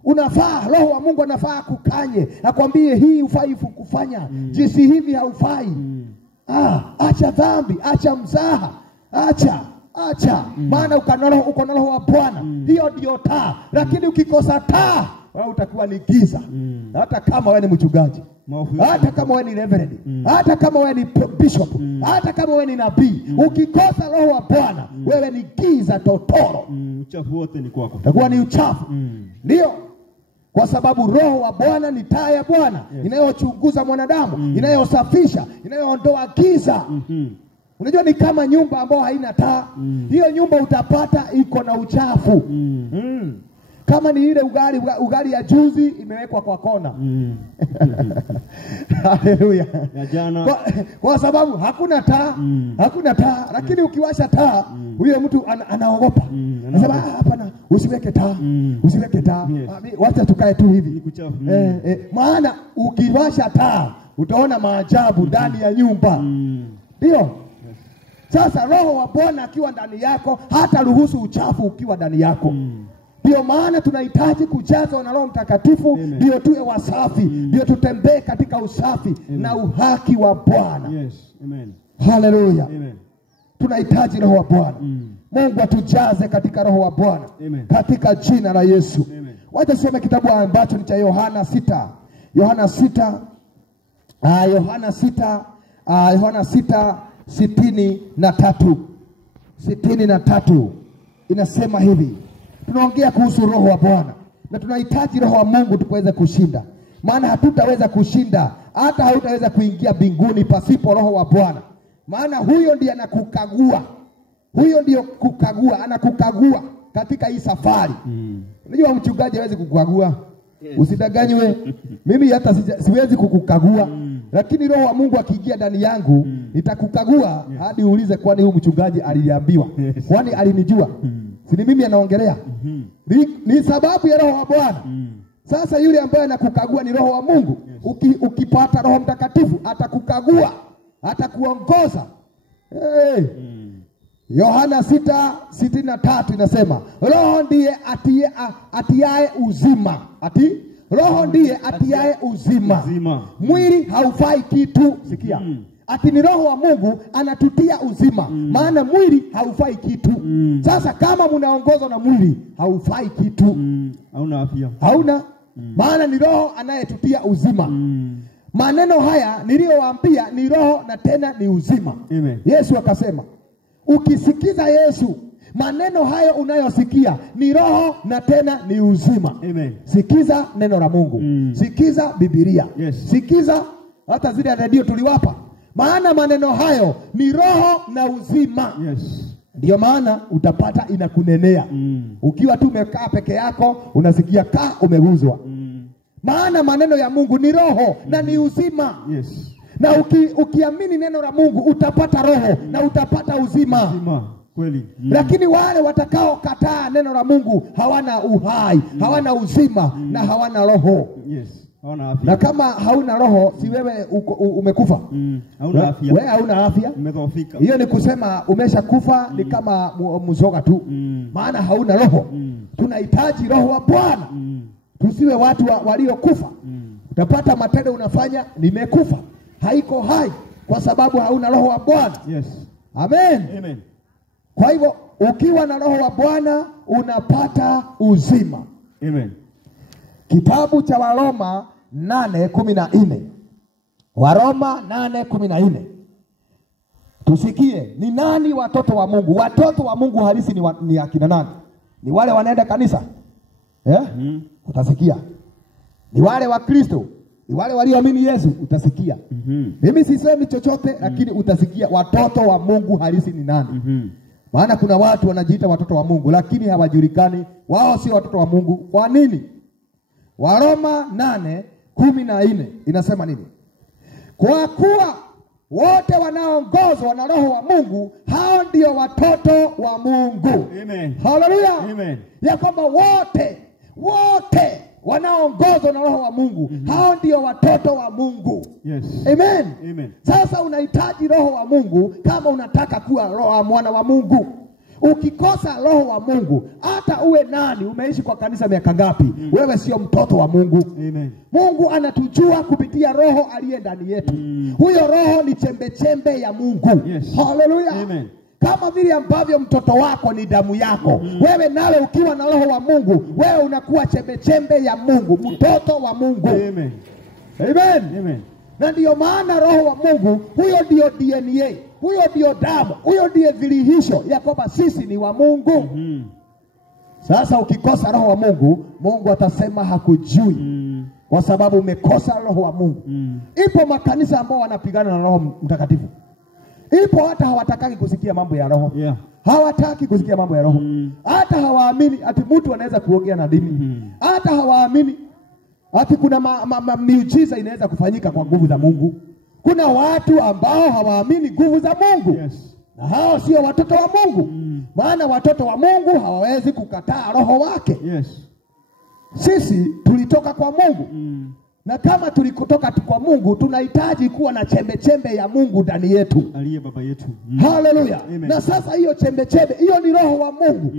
Unafaa, Roho wa Mungu anafaa kukanye, akwambie hii hufai kufanya, jinsi hivi haufai. Acha dhambi, acha mzaha, acha. Maana uko na Roho wa Bwana. Hiyo ndio taa. Lakini ukikosa taa, wewe utakuwa ni giza. Hata kama wewe ni mchungaji, hata kama wewe ni reverend, hata kama wewe ni bishop, hata kama wewe ni nabii, ukikosa Roho wa Bwana, wewe ni giza totoro. Uchafu wote ni kwako. Utakuwa ni uchafu. Ndio. Kwa sababu Roho wa Bwana ni taa ya Bwana, inayochunguza mwanadamu, inayosafisha, inayoondoa giza. Unajua ni kama nyumba ambayo haina taa. Hiyo nyumba utapata iko na uchafu. Kama ni ile ugali ya juzi imewekwa kwa kona. Haleluya. Ya jana. Kwa sababu hakuna taa. Hakuna taa. Lakini ukiwasha taa, huyo mtu anaogopa. Anasema hapana, usiweke taa. Usiweke taa. Wacha tukae tu hivi. Maana ukiwasha taa, utaona maajabu ndani ya nyumba. Ndio. Sasa Roho wa Bwana akiwa ndani yako, hata ruhusu uchafu ukiwa ndani yako. Ndio maana tunahitaji kujazwa na Roho Mtakatifu, ndio tuwe wasafi, ndio tutembee katika usafi na uhaki wa Bwana. Yes. Amen. Hallelujah. Amen. Tunahitaji Roho wa Bwana. Mungu atujaze katika Roho wa Bwana. Katika jina la Yesu. Wacha tusome kitabu ambacho ni cha Yohana 6. Yohana 6:63 inasema hivi. Tunaongea kuhusu Roho wa Bwana na tunahitaji Roho wa Mungu tuweze kushinda. Maana hatutaweza kushinda, hata hautaweza kuingia mbinguni pasipo Roho wa Bwana. Maana huyo ndiye anakukagua. Huyo ndio kukagua, anakukagua katika hii safari. Unajua mchungaji hawezi kukukagua. Usidanganywe. Mimi hata siwezi kukukagua. Lakini Roho wa Mungu akiingia ndani yangu, nitakukagua hadi uulize kwani huyu mchungaji aliniambiwa? Kwani alinijua? Si mimi anaongelea. Ni sababu ya Roho wa Bwana. Sasa yule ambaye anakukagua ni Roho wa Mungu. Ukipata Roho Mtakatifu atakukagua, atakuongoza. Yohana 6:63 inasema Roho ndiye atiaye uzima. Roho ndiye atiaye uzima. Mwili haufai kitu. Sikia. Ati ni Roho wa Mungu anatutia uzima. Maana mwili haufai kitu. Sasa kama mnaongozwa na mwili haufai kitu. Hauna afya. Hauna. Maana ni Roho anayetutia uzima. Maneno haya niliyowaambia ni roho na tena ni uzima. Amen. Yesu akasema, ukisikiza Yesu, maneno hayo unayosikia ni roho na tena ni uzima. Amen. Sikiza neno la Mungu. Sikiza Biblia. Yes. Sikiza hata zile radio tuliwapa. Maana maneno hayo ni roho na uzima. Yes. Ndio maana utapata inakunenea. Ukiwa tu umekaa peke yako unasikia umeguzwa. Maana maneno ya Mungu ni roho na ni uzima. Yes. Na ukiamini neno la Mungu utapata roho na utapata uzima. Uzima. Kweli. Lakini wale watakao kataa neno la Mungu hawana uhai, hawana uzima na hawana roho. Yes. Hawana afya. Na kama hauna roho si wewe umekufa. Hauna afya. Wewe hauna afya. Umedhoofika. Hiyo ni kusema umeshakufa, ni kama mzoga tu. Maana hauna roho. Tunahitaji roho wa Bwana. Tusiwe watu waliokufa. Utapata matendo unafanya nimekufa. Haiko hai kwa sababu hauna roho wa Bwana. Yes. Amen. Amen. Kwa hivyo ukiwa na roho wa Bwana unapata uzima. Amen. Kitabu cha Waroma 8:14. Waroma 8:14. Tusikie ni nani watoto wa Mungu? Watoto wa Mungu halisi ni akina nani? Ni wale wanaenda kanisa. Utasikia. Ni wale wa Kristo. Ni wale walioamini Yesu, utasikia. Mimi sisemi chochote lakini utasikia watoto wa Mungu halisi ni nani. Maana kuna watu wanajiita watoto wa Mungu lakini hawajulikani wao sio watoto wa Mungu. Kwa nini? Waroma 8:14 inasema nini? Kwa kuwa wote wanaongozwa na roho wa Mungu hao ndio watoto wa Mungu. Amen. Haleluya. Amen. Ya kwamba wote wanaongozwa na roho wa Mungu hao ndio watoto wa Mungu. Yes. Amen. Amen. Sasa unahitaji roho wa Mungu kama unataka kuwa roho wa mwana wa Mungu. Ukikosa roho wa Mungu hata uwe nani, umeishi kwa kanisa miaka ngapi, wewe sio mtoto wa Mungu. Amen. Mungu anatujua kupitia roho aliye ndani yetu. Huyo roho ni chembe ya Mungu. Yes. Hallelujah. Amen. Kama vile ambavyo mtoto wako ni damu yako, wewe nawe ukiwa na roho wa Mungu, wewe unakuwa chembe ya Mungu, mtoto wa Mungu. Amen. Amen. Amen. Na ndiyo maana roho wa Mungu, huyo ndio DNA, huyo ndio damu, huyo ndiye dhihirisho ya kwamba sisi ni wa Mungu. Sasa ukikosa roho wa Mungu, Mungu atasema hakujui. Kwa sababu umekosa roho wa Mungu. Ipo makanisa ambao wanapigana na Roho Mtakatifu. Ipo hata hawatakaki kusikia mambo ya roho. Yeah. Hawataki kusikia mambo ya roho. Hata hawaamini ati mtu anaweza kuongea na dini. Hata hawaamini ati kuna miujiza inaweza kufanyika kwa nguvu za Mungu. Kuna watu ambao hawaamini nguvu za Mungu. Yes. Na hao sio watoto wa Mungu. Maana watoto wa Mungu hawawezi kukataa roho wake. Yes. Sisi tulitoka kwa Mungu. Na kama tulikotoka kwa Mungu, tunahitaji kuwa na chembe ya Mungu ndani yetu. Aliye baba yetu. Haleluya. Na sasa hiyo chembe hiyo ni roho wa Mungu.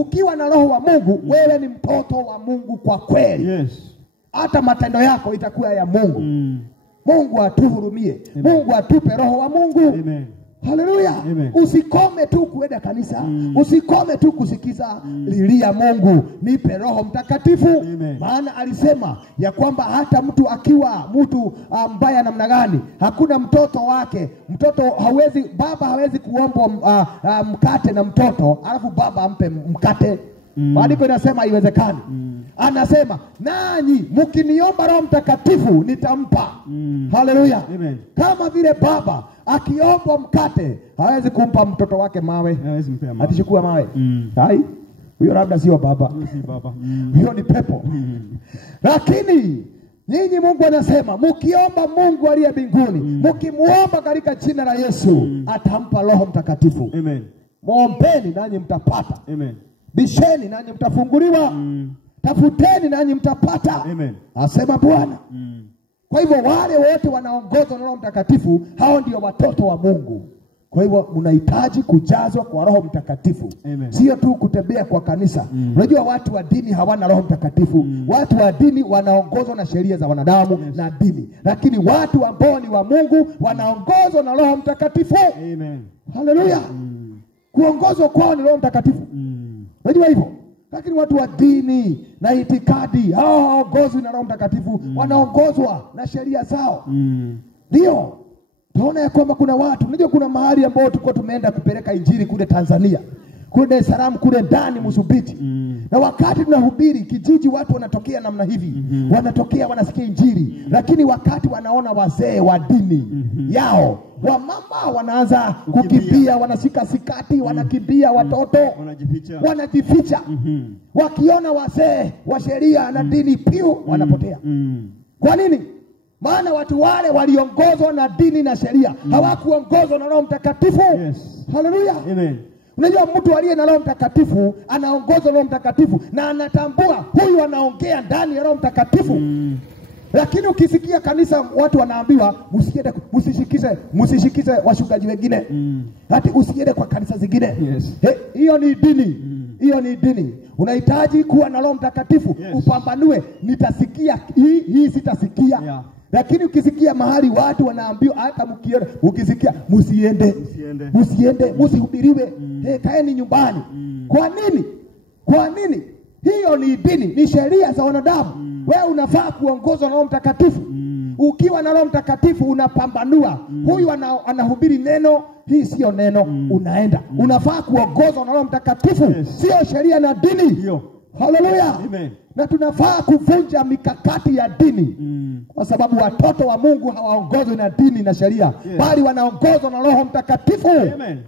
Ukiwa na roho wa Mungu, wewe ni mtoto wa Mungu kwa kweli. Yes. Hata matendo yako itakuwa ya Mungu. Mungu atuhurumie. Mungu atupe roho wa Mungu. Amen. Haleluya. Usikome tu kuenda kanisa. Usikome tu kusikiza lilia Mungu, nipe Roho Mtakatifu. Maana alisema ya kwamba hata mtu akiwa mtu mbaya namna gani, hakuna mtoto wake, baba hawezi kuomba mkate na mtoto alafu baba ampe mkate. Maandiko inasema haiwezekani. Anasema nanyi mkiniomba Roho Mtakatifu nitampa. Haleluya. Kama vile baba akiomba mkate hawezi kumpa mtoto wake mawe. Hawezi mpea mawe. Atachukua mawe. Hai. Huyo labda sio baba. Huyo ni pepo. Lakini nyinyi Mungu anasema mkiomba Mungu aliye mbinguni, mkimuomba katika jina la Yesu, atampa Roho Mtakatifu. Amen. Muombeni nanyi mtapata. Amen. Bisheni nanyi mtafunguliwa. Tafuteni nanyi mtapata. Amen. Asema Bwana. Kwa hivyo wale wote wanaongozwa na Roho Mtakatifu, hao ndio watoto wa Mungu. Kwa hivyo mnahitaji kujazwa kwa Roho Mtakatifu. Amen. Sio tu kutembea kwa kanisa. Unajua watu wa dini hawana Roho Mtakatifu. Watu wa dini wanaongozwa na sheria za wanadamu na dini. Lakini watu ambao ni wa Mungu wanaongozwa na Roho Mtakatifu. Amen. Haleluya. Kuongozwa kwao ni Roho Mtakatifu. Unajua hivyo? Lakini watu wa dini na itikadi hawaongozwi na Roho Mtakatifu, wanaongozwa na sheria zao. Ndio. Tunaona ya kwamba kuna watu, unajua kuna mahali ambao tulikuwa tumeenda kupeleka injili kule Tanzania, kule Dar es Salaam, kule ndani Msumbiji. Na wakati tunahubiri kijiji, watu wanatokea namna hivi. Wanatokea wanasikia injili, lakini wakati wanaona wazee wa dini yao, wamama wanaanza kukimbia, wanashika sikati, wanakimbia, watoto wanajificha. Wakiona wazee wa sheria na dini piu, wanapotea. Kwa nini? Maana watu wale waliongozwa na dini na sheria, hawakuongozwa na Roho Mtakatifu. Haleluya. Amen. Unajua mtu aliye na Roho Mtakatifu anaongozwa na Roho Mtakatifu na anatambua huyu anaongea ndani ya Roho Mtakatifu. Lakini ukisikia kanisa watu wanaambiwa msishikize wachungaji wengine. Hata usiende kwa kanisa zingine. Hiyo ni dini. Hiyo ni dini. Unahitaji kuwa na Roho Mtakatifu, upambanue, nitasikia hii sitasikia. Lakini ukisikia mahali watu wanaambiwa, hata ukisikia msiende, msihubiriwe, kaeni nyumbani. Kwa nini? Kwa nini? Hiyo ni dini, ni sheria za wanadamu. Wewe unafaa kuongozwa na Roho Mtakatifu. Ukiwa na Roho Mtakatifu unapambanua, huyu anahubiri neno, hii sio neno, unaenda. Unafaa kuongozwa na Roho Mtakatifu, sio sheria na dini. Haleluya. Amen. Na tunafaa kuvunja mikakati ya dini. Kwa sababu watoto wa Mungu hawaongozwi na dini na sheria, bali wanaongozwa na Roho Mtakatifu. Amen.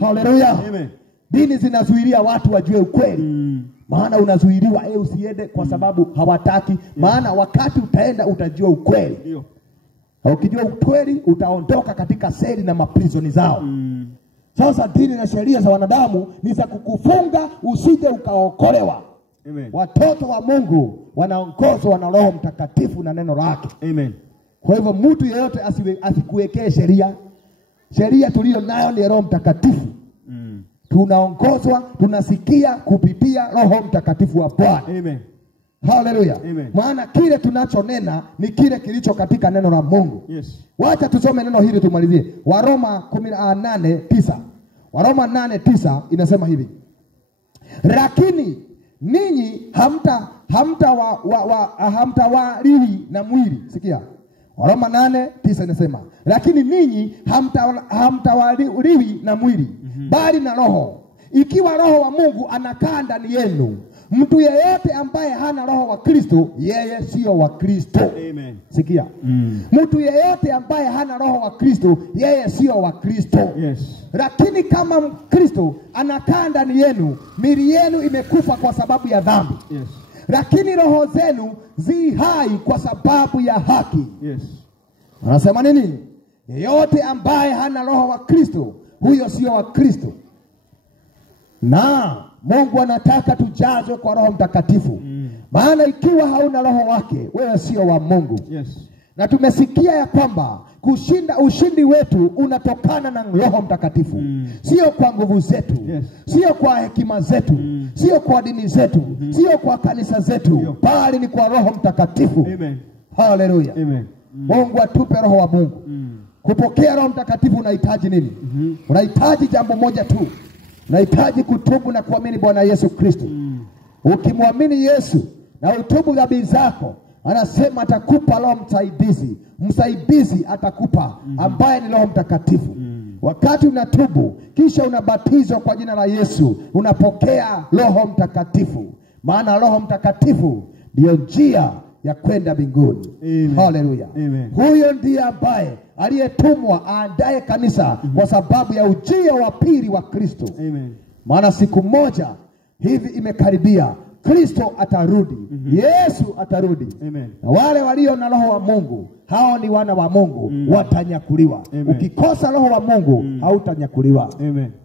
Haleluya. Amen. Dini zinazuilia watu wajue ukweli. Maana unazuiliwa usiende kwa sababu hawataki. Maana wakati utaenda utajua ukweli. Ndio. Ukijua ukweli utaondoka katika seli na maprizoni zao. Sasa dini na sheria za wanadamu ni za kukufunga usije ukaokolewa. Amen. Watoto wa Mungu wanaongozwa na Roho Mtakatifu na neno lake. Amen. Kwa hivyo mtu yeyote asikuwekee sheria. Sheria tulio nayo ni Roho Mtakatifu. Tunaongozwa, tunasikia kupitia Roho Mtakatifu wa Bwana. Amen. Haleluya. Amen. Maana kile tunachonena ni kile kilicho katika neno la Mungu. Wacha tusome neno hili tumalizie. Waroma 8:9. Waroma 8:9 inasema hivi. Lakini ninyi hamtawaliwi na mwili. Sikia. Waroma 8:9 inasema, lakini ninyi hamtawaliwi na mwili, bali na Roho. Ikiwa Roho wa Mungu anakaa ndani yenu, mtu yeyote ambaye hana Roho wa Kristo, yeye sio wa Kristo. Amen. Sikia. Mtu yeyote ambaye hana Roho wa Kristo, yeye sio wa Kristo. Lakini kama Kristo anakaa ndani yenu, miili yenu imekufa kwa sababu ya dhambi. Lakini roho zenu zi hai kwa sababu ya haki. Anasema nini? Yeyote ambaye hana Roho wa Kristo, huyo sio wa Kristo. Na Mungu anataka tujazwe kwa Roho Mtakatifu. Maana ikiwa hauna Roho wake, wewe sio wa Mungu. Na tumesikia ya kwamba ushindi wetu unatokana na Roho Mtakatifu. Sio kwa nguvu zetu, sio kwa hekima zetu, sio kwa dini zetu, sio kwa kanisa zetu, bali ni kwa Roho Mtakatifu. Haleluya. Mungu atupe Roho wa Mungu. Kupokea Roho Mtakatifu unahitaji nini? Unahitaji jambo moja tu. Unahitaji kutubu na kuamini Bwana Yesu Kristo. Ukimwamini Yesu na utubu dhambi zako, anasema atakupa Roho msaidizi. Msaidizi atakupa ambaye ni Roho Mtakatifu. Wakati unatubu kisha unabatizwa kwa jina la Yesu, unapokea Roho Mtakatifu. Maana Roho Mtakatifu ndio njia ya kwenda mbinguni. Haleluya. Huyo ndiye ambaye aliyetumwa aandae kanisa kwa sababu ya ujio wa pili wa Kristo. Maana siku moja hivi imekaribia, Kristo atarudi. Yesu atarudi. Na wale walio na Roho wa Mungu, hao ni wana wa Mungu, watanyakuliwa. Ukikosa Roho wa Mungu, hautanyakuliwa.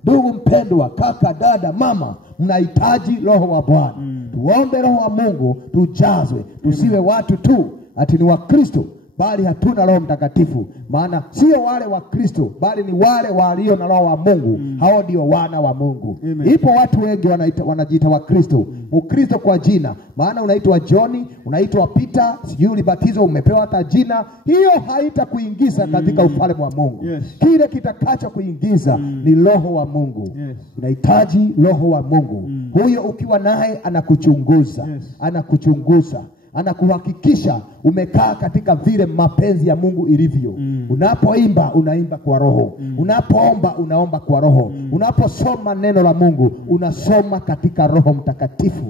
Ndugu mpendwa, kaka, dada, mama, mnahitaji Roho wa Bwana. Tuombe Roho wa Mungu tujazwe. Tusiwe watu tu ati ni wa Kristo, bali hatuna Roho Mtakatifu. Maana sio wale wa Kristo, bali ni wale walio na Roho wa Mungu. Hao ndio wana wa Mungu. Ipo watu wengi wanajiita wa Kristo. Ukristo kwa jina. Maana unaitwa John, unaitwa Peter, sijui ulibatizwa umepewa hata jina. Hiyo haitakuingiza katika ufalme wa Mungu. Kile kitakacho kuingiza ni Roho wa Mungu. Unahitaji Roho wa Mungu. Huyo ukiwa naye anakuchunguza. Anakuchunguza. Anakuhakikisha umekaa katika vile mapenzi ya Mungu ilivyo. Unapoimba unaimba kwa Roho. Unapoomba unaomba kwa Roho. Unaposoma neno la Mungu unasoma katika Roho Mtakatifu.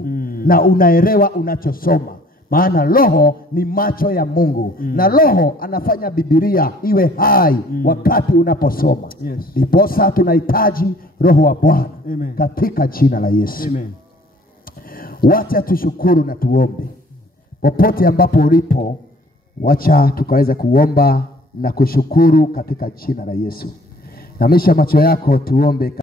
Na unaelewa unachosoma. Maana Roho ni macho ya Mungu. Na Roho anafanya Biblia iwe hai wakati unaposoma. Ndiposa tunahitaji Roho wa Bwana katika jina la Yesu. Wacha tushukuru na tuombe. Popote ambapo ulipo, wacha tukaweza kuomba na kushukuru katika jina la Yesu. Namisha macho yako tuombe.